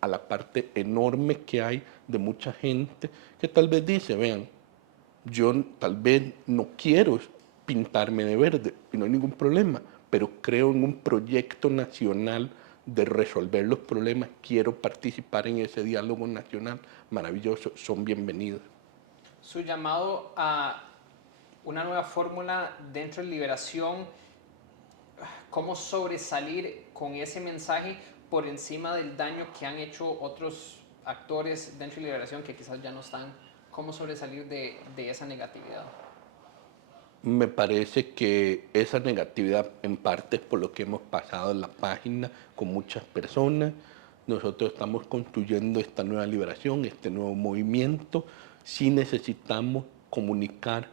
a la parte enorme que hay de mucha gente que tal vez dice, vean, yo tal vez no quiero pintarme de verde y no hay ningún problema, pero creo en un proyecto nacional de resolver los problemas, quiero participar en ese diálogo nacional maravilloso, son bienvenidos. Su llamado a una nueva fórmula dentro de Liberación, ¿cómo sobresalir con ese mensaje por encima del daño que han hecho otros actores dentro de Liberación que quizás ya no están? ¿Cómo sobresalir de esa negatividad? Me parece que esa negatividad en parte es por lo que hemos pasado en la página con muchas personas. Nosotros estamos construyendo esta nueva liberación, este nuevo movimiento. Sí necesitamos comunicar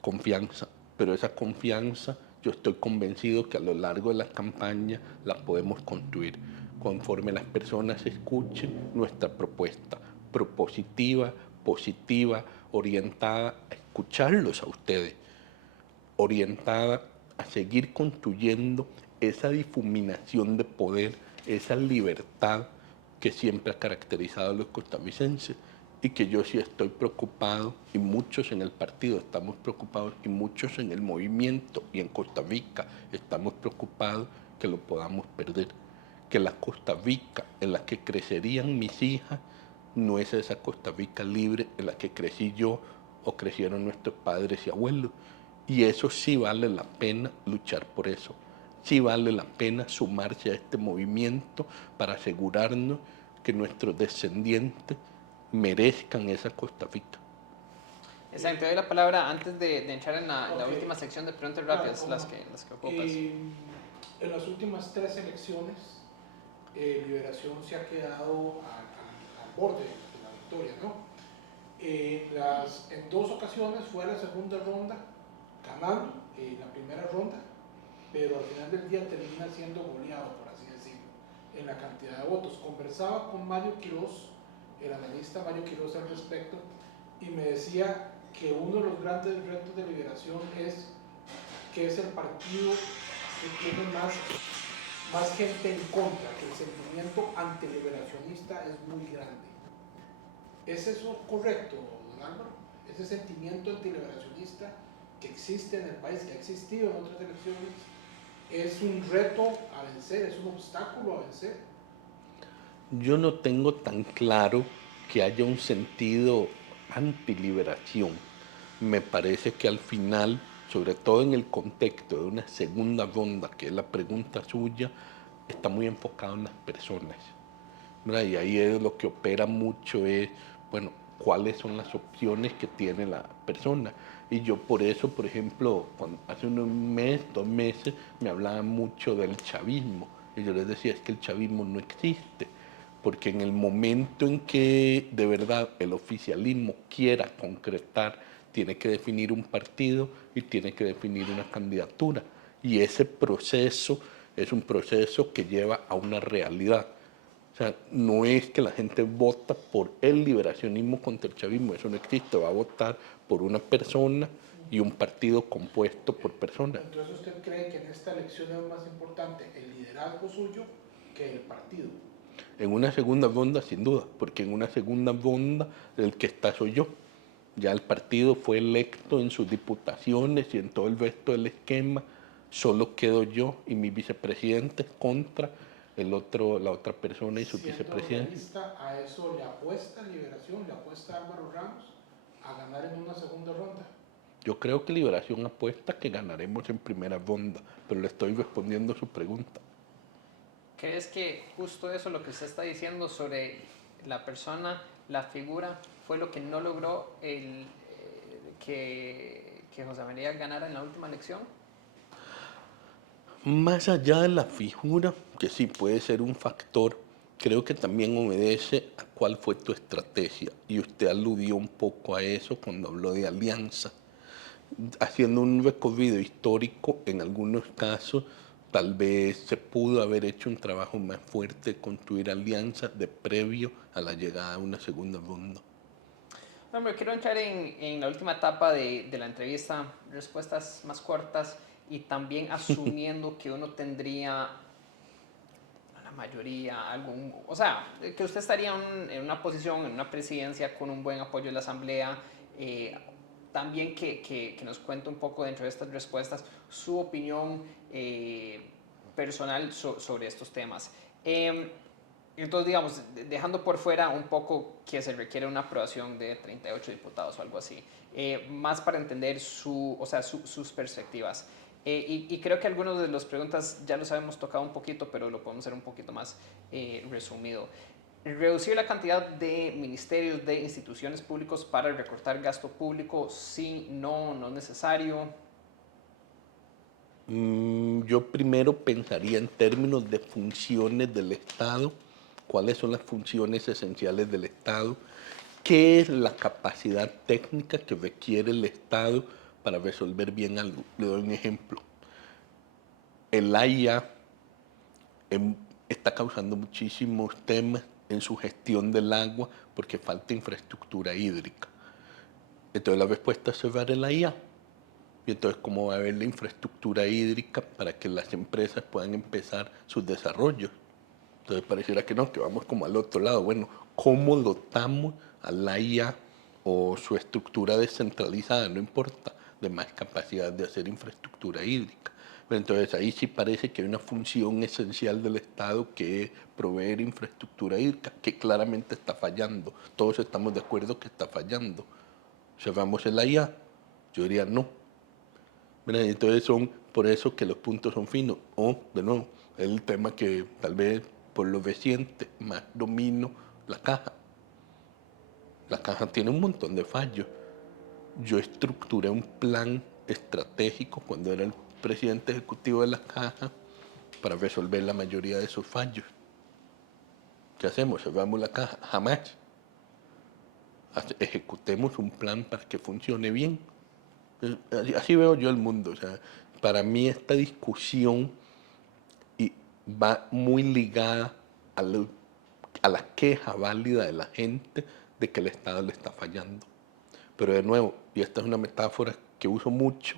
confianza, pero esa confianza yo estoy convencido que a lo largo de la campaña la podemos construir conforme las personas escuchen nuestra propuesta propositiva, positiva, orientada a escucharlos a ustedes, orientada a seguir construyendo esa difuminación de poder, esa libertad que siempre ha caracterizado a los costarricenses y que yo sí estoy preocupado, y muchos en el partido estamos preocupados, y muchos en el movimiento y en Costa Rica estamos preocupados que lo podamos perder, que la Costa Rica en la que crecerían mis hijas no es esa Costa Rica libre en la que crecí yo o crecieron nuestros padres y abuelos. Y eso sí vale la pena luchar por eso. sí vale la pena sumarse a este movimiento para asegurarnos que nuestros descendientes merezcan esa Costa Rica. Exacto, te doy la palabra antes de entrar en la Ok. última sección de preguntas Claro, rápidas, cómo las no. que ocupas. En las últimas 3 elecciones, Liberación se ha quedado al borde de la victoria, ¿no? En 2 ocasiones fue a la segunda ronda, ganando la primera ronda, pero al final del día termina siendo goleado, por así decirlo, en la cantidad de votos. Conversaba con Mario Quiroz, el analista Mario Quiroz al respecto, y me decía que uno de los grandes retos de Liberación es que es el partido que tiene más gente en contra, que el sentimiento antiliberacionista es muy grande. ¿Es eso correcto, don Álvaro? Ese sentimiento antiliberacionista que existe en el país, que ha existido en otras elecciones, ¿es un reto a vencer, es un obstáculo a vencer? Yo no tengo tan claro que haya un sentido antiliberación. Me parece que al final, sobre todo en el contexto de una segunda ronda, que es la pregunta suya, está muy enfocado en las personas, ¿verdad? Y ahí es lo que opera mucho es, bueno, cuáles son las opciones que tiene la persona. Y yo por eso, por ejemplo, hace un mes, 2 meses, me hablaban mucho del chavismo. Y yo les decía, es que el chavismo no existe. Porque en el momento en que de verdad el oficialismo quiera concretar, tiene que definir un partido y tiene que definir una candidatura. Y ese proceso es un proceso que lleva a una realidad. O sea, no es que la gente vota por el liberacionismo contra el chavismo, eso no existe, va a votar por una persona y un partido compuesto por personas. Entonces, ¿usted cree que en esta elección es más importante el liderazgo suyo que el partido? En una segunda ronda, sin duda, porque en una segunda ronda el que está soy yo. Ya el partido fue electo en sus diputaciones y en todo el resto del esquema, solo quedo yo y mi vicepresidente contra la otra persona y su Siendo vicepresidente. realista, ¿a eso le apuesta Liberación, le apuesta Álvaro Ramos a ganar en una segunda ronda? Yo creo que Liberación apuesta que ganaremos en primera ronda, pero le estoy respondiendo a su pregunta. ¿Crees que justo eso, lo que usted está diciendo sobre la persona, la figura, fue lo que no logró que José María ganara en la última elección? Más allá de la figura, que sí puede ser un factor, creo que también obedece a cuál fue tu estrategia. Y usted aludió un poco a eso cuando habló de alianza. Haciendo un recorrido histórico, en algunos casos, tal vez se pudo haber hecho un trabajo más fuerte, construir alianzas de previo a la llegada a una segunda ronda. Bueno, quiero entrar en la última etapa de la entrevista, respuestas más cortas y también asumiendo que uno tendría la mayoría, o sea, que usted estaría en una posición, en una presidencia con un buen apoyo de la Asamblea. También que nos cuente un poco dentro de estas respuestas su opinión personal sobre estos temas. Entonces, digamos, dejando por fuera un poco que se requiere una aprobación de 38 diputados o algo así, más para entender sus perspectivas. Y creo que algunas de las preguntas ya los habíamos tocado un poquito, pero lo podemos hacer un poquito más resumido. Reducir la cantidad de ministerios, de instituciones públicos para recortar gasto público, sí, no es necesario. Yo primero pensaría en términos de funciones del Estado, cuáles son las funciones esenciales del Estado, qué es la capacidad técnica que requiere el Estado para resolver bien algo. Le doy un ejemplo. El AIA está causando muchísimos temas en su gestión del agua porque falta infraestructura hídrica. Entonces la respuesta es cerrar el AIA. Y entonces, ¿cómo va a haber la infraestructura hídrica para que las empresas puedan empezar sus desarrollos? Entonces, pareciera que no, que vamos como al otro lado. Bueno, ¿cómo dotamos a la IA o su estructura descentralizada, no importa, de más capacidad de hacer infraestructura hídrica? Pero entonces, ahí sí parece que hay una función esencial del Estado que es proveer infraestructura hídrica, que claramente está fallando. Todos estamos de acuerdo que está fallando. ¿Cerramos el IA? Yo diría no. Entonces son por eso que los puntos son finos. O, de nuevo, es el tema que tal vez por lo reciente más domino la caja. La caja tiene un montón de fallos. Yo estructuré un plan estratégico cuando era el presidente ejecutivo de la caja para resolver la mayoría de esos fallos. ¿Qué hacemos? ¿Cerramos la caja? Jamás. Ejecutemos un plan para que funcione bien. Así veo yo el mundo. O sea, para mí esta discusión va muy ligada a la queja válida de la gente de que el Estado le está fallando. Pero de nuevo, y esta es una metáfora que uso mucho,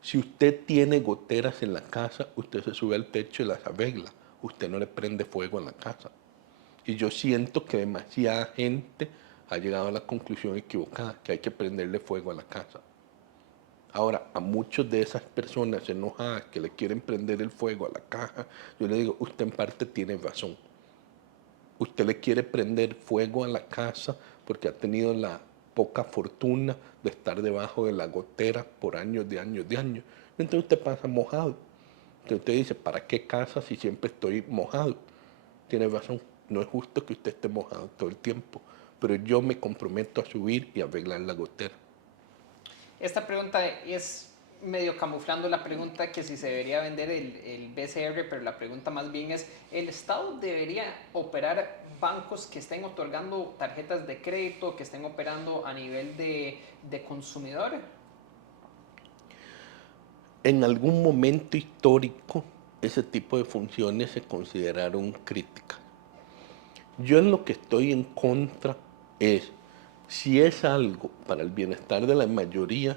si usted tiene goteras en la casa, usted se sube al techo y las arregla. Usted no le prende fuego a la casa. Y yo siento que demasiada gente ha llegado a la conclusión equivocada, que hay que prenderle fuego a la casa. Ahora, a muchas de esas personas enojadas que le quieren prender el fuego a la caja, yo le digo, usted en parte tiene razón. Usted le quiere prender fuego a la casa porque ha tenido la poca fortuna de estar debajo de la gotera por años de años de años. Entonces usted pasa mojado. Entonces usted dice, ¿para qué casa si siempre estoy mojado? Tiene razón, no es justo que usted esté mojado todo el tiempo, pero yo me comprometo a subir y arreglar la gotera. Esta pregunta es medio camuflando la pregunta que si se debería vender el BCR, pero la pregunta más bien es, ¿el Estado debería operar bancos que estén otorgando tarjetas de crédito, que estén operando a nivel de consumidor? En algún momento histórico, ese tipo de funciones se consideraron críticas. Yo en lo que estoy en contra es, si es algo para el bienestar de la mayoría,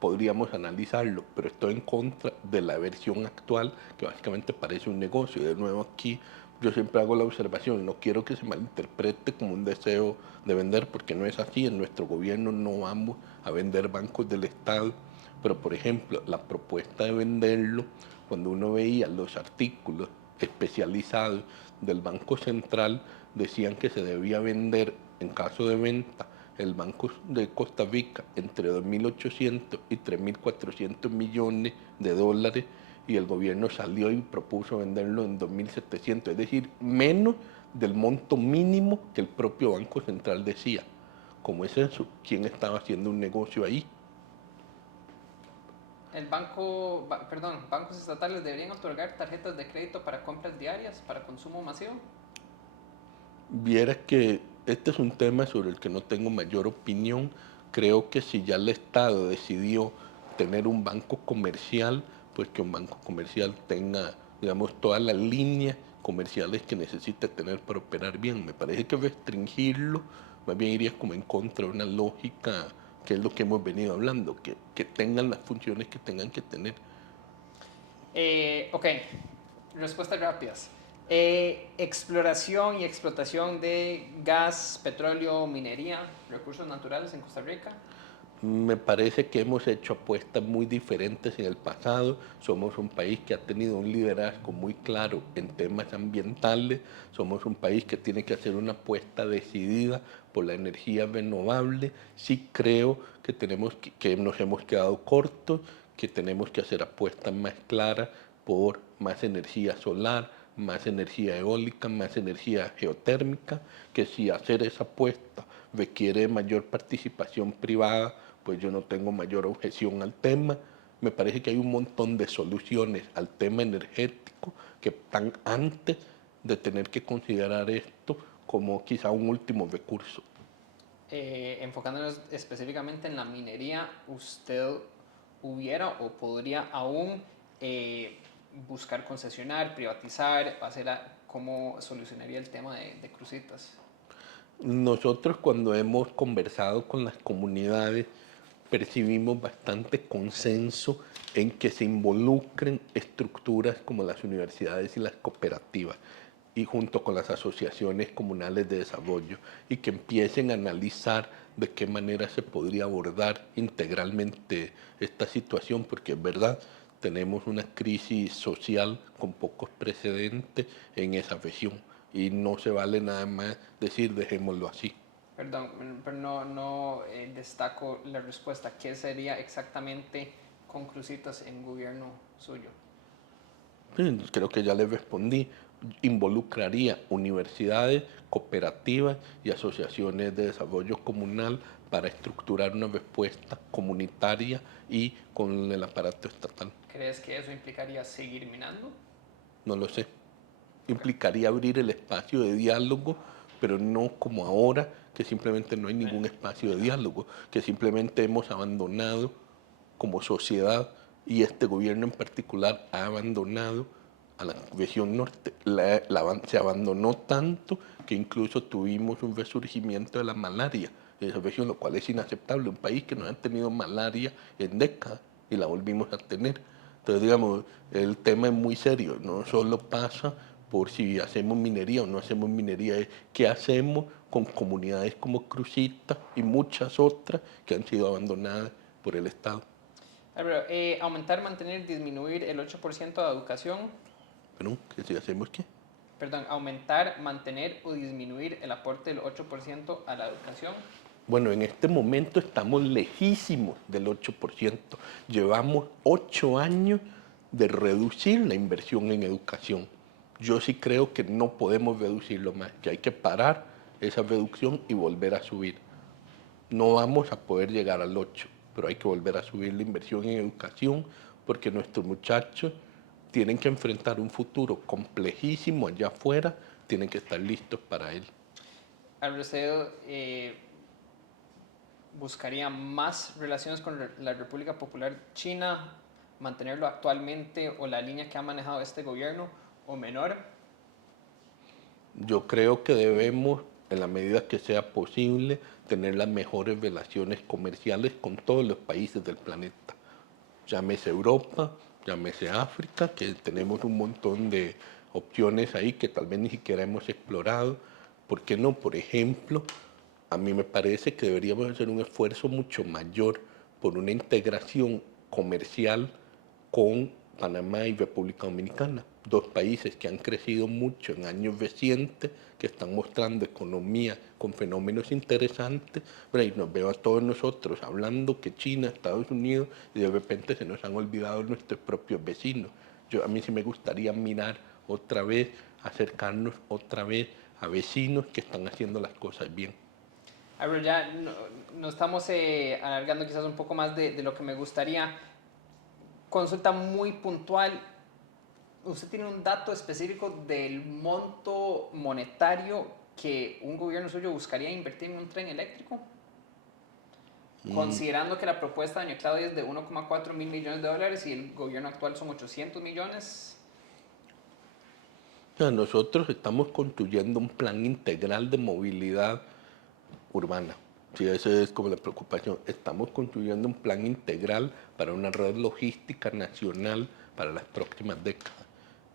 podríamos analizarlo, pero estoy en contra de la versión actual, que básicamente parece un negocio. De nuevo aquí, yo siempre hago la observación, no quiero que se malinterprete como un deseo de vender, porque no es así. En nuestro gobierno no vamos a vender bancos del Estado, pero por ejemplo, la propuesta de venderlo, cuando uno veía los artículos especializados del Banco Central, decían que se debía vender en caso de venta el Banco de Costa Rica entre 2.800 y 3.400 millones de dólares, y el gobierno salió y propuso venderlo en 2.700, es decir, menos del monto mínimo que el propio Banco Central decía. ¿Cómo es eso? ¿Quién estaba haciendo un negocio ahí? Bancos estatales deberían otorgar tarjetas de crédito para compras diarias, para consumo masivo. Viera que este es un tema sobre el que no tengo mayor opinión. Creo que si ya el Estado decidió tener un banco comercial, pues que un banco comercial tenga, digamos, todas las líneas comerciales que necesita tener para operar bien. Me parece que restringirlo más bien iría como en contra de una lógica que es lo que hemos venido hablando, que tengan las funciones que tengan que tener. Ok, respuestas rápidas. Exploración y explotación de gas, petróleo, minería, recursos naturales en Costa Rica. Me parece que hemos hecho apuestas muy diferentes en el pasado. Somos un país que ha tenido un liderazgo muy claro en temas ambientales. Somos un país que tiene que hacer una apuesta decidida por la energía renovable. Sí creo que que nos hemos quedado cortos, que tenemos que hacer apuestas más claras por más energía solar, más energía eólica, más energía geotérmica, que si hacer esa apuesta requiere mayor participación privada, pues yo no tengo mayor objeción al tema. Me parece que hay un montón de soluciones al tema energético que están antes de tener que considerar esto como quizá un último recurso. Enfocándonos específicamente en la minería, ¿usted hubiera o podría aún buscar concesionar, privatizar, cómo solucionaría el tema de crucitas? Nosotros cuando hemos conversado con las comunidades percibimos bastante consenso en que se involucren estructuras como las universidades y las cooperativas y junto con las asociaciones comunales de desarrollo, y que empiecen a analizar de qué manera se podría abordar integralmente esta situación, porque es verdad, tenemos una crisis social con pocos precedentes en esa región y no se vale nada más decir dejémoslo así. Perdón, pero no destaco la respuesta. ¿Qué sería exactamente con crucitas en gobierno suyo? Sí, creo que ya les respondí. Involucraría universidades, cooperativas y asociaciones de desarrollo comunal para estructurar una respuesta comunitaria y con el aparato estatal. ¿Crees que eso implicaría seguir minando? No lo sé. Implicaría abrir el espacio de diálogo, pero no como ahora, que simplemente no hay ningún espacio de diálogo, que simplemente hemos abandonado como sociedad y este gobierno en particular ha abandonado a la región norte. Se abandonó tanto que incluso tuvimos un resurgimiento de la malaria en esa región, lo cual es inaceptable. Un país que no ha tenido malaria en décadas y la volvimos a tener. Entonces, digamos, el tema es muy serio. No solo pasa por si hacemos minería o no hacemos minería, es qué hacemos con comunidades como Crucita y muchas otras que han sido abandonadas por el Estado. Pero, aumentar, mantener, disminuir el 8% de educación. Pero, ¿qué si hacemos qué? Perdón, aumentar, mantener o disminuir el aporte del 8% a la educación. Bueno, en este momento estamos lejísimos del 8%. Llevamos 8 años de reducir la inversión en educación. Yo sí creo que no podemos reducirlo más, que hay que parar esa reducción y volver a subir. No vamos a poder llegar al 8, pero hay que volver a subir la inversión en educación porque nuestros muchachos tienen que enfrentar un futuro complejísimo allá afuera, tienen que estar listos para él. ¿Usted buscaría más relaciones con la República Popular China, mantenerlo actualmente o la línea que ha manejado este gobierno o menor? Yo creo que debemos, en la medida que sea posible, tener las mejores relaciones comerciales con todos los países del planeta. Llámese Europa, llámese África, que tenemos un montón de opciones ahí que tal vez ni siquiera hemos explorado. ¿Por qué no? Por ejemplo, a mí me parece que deberíamos hacer un esfuerzo mucho mayor por una integración comercial con Panamá y República Dominicana, dos países que han crecido mucho en años recientes, que están mostrando economía con fenómenos interesantes, y nos veo a todos nosotros hablando que China, Estados Unidos, y de repente se nos han olvidado nuestros propios vecinos. A mí sí me gustaría mirar otra vez, acercarnos otra vez a vecinos que están haciendo las cosas bien. A ver, ya no estamos alargando quizás un poco más de lo que me gustaría. Consulta muy puntual. ¿Usted tiene un dato específico del monto monetario que un gobierno suyo buscaría invertir en un tren eléctrico? Considerando que la propuesta de doña Claudia es de 1,4 mil millones de dólares y el gobierno actual son 800 millones. O sea, nosotros estamos construyendo un plan integral de movilidad urbana. Sí, esa es como la preocupación. Estamos construyendo un plan integral para una red logística nacional para las próximas décadas.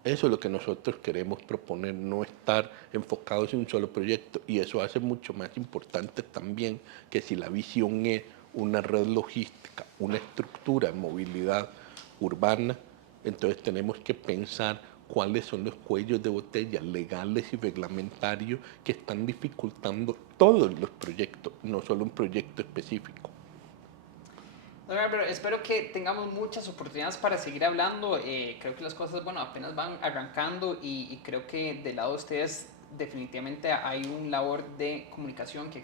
Eso es lo que nosotros queremos proponer, no estar enfocados en un solo proyecto. Y eso hace mucho más importante también que si la visión es una red logística, una estructura de movilidad urbana, entonces tenemos que pensar cuáles son los cuellos de botella legales y reglamentarios que están dificultando todos los proyectos, no solo un proyecto específico. Pero espero que tengamos muchas oportunidades para seguir hablando. Creo que las cosas, bueno, apenas van arrancando y creo que del lado de ustedes definitivamente hay un labor de comunicación que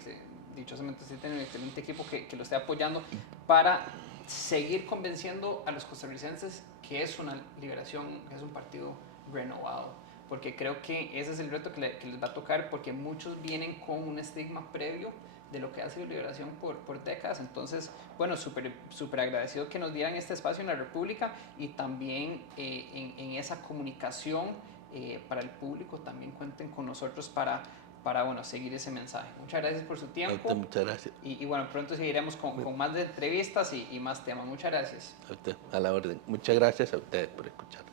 dichosamente sí tienen un excelente equipo que lo esté apoyando para seguir convenciendo a los costarricenses que es una liberación, que es un partido renovado. Porque creo que ese es el reto que les va a tocar, porque muchos vienen con un estigma previo de lo que ha sido liberación por décadas. Entonces, bueno, súper agradecido que nos dieran este espacio en la República y también en esa comunicación para el público también cuenten con nosotros para bueno, seguir ese mensaje. Muchas gracias por su tiempo. Muchas gracias. Y bueno, pronto seguiremos con más de entrevistas y más temas. Muchas gracias. A la orden. Muchas gracias a ustedes por escuchar.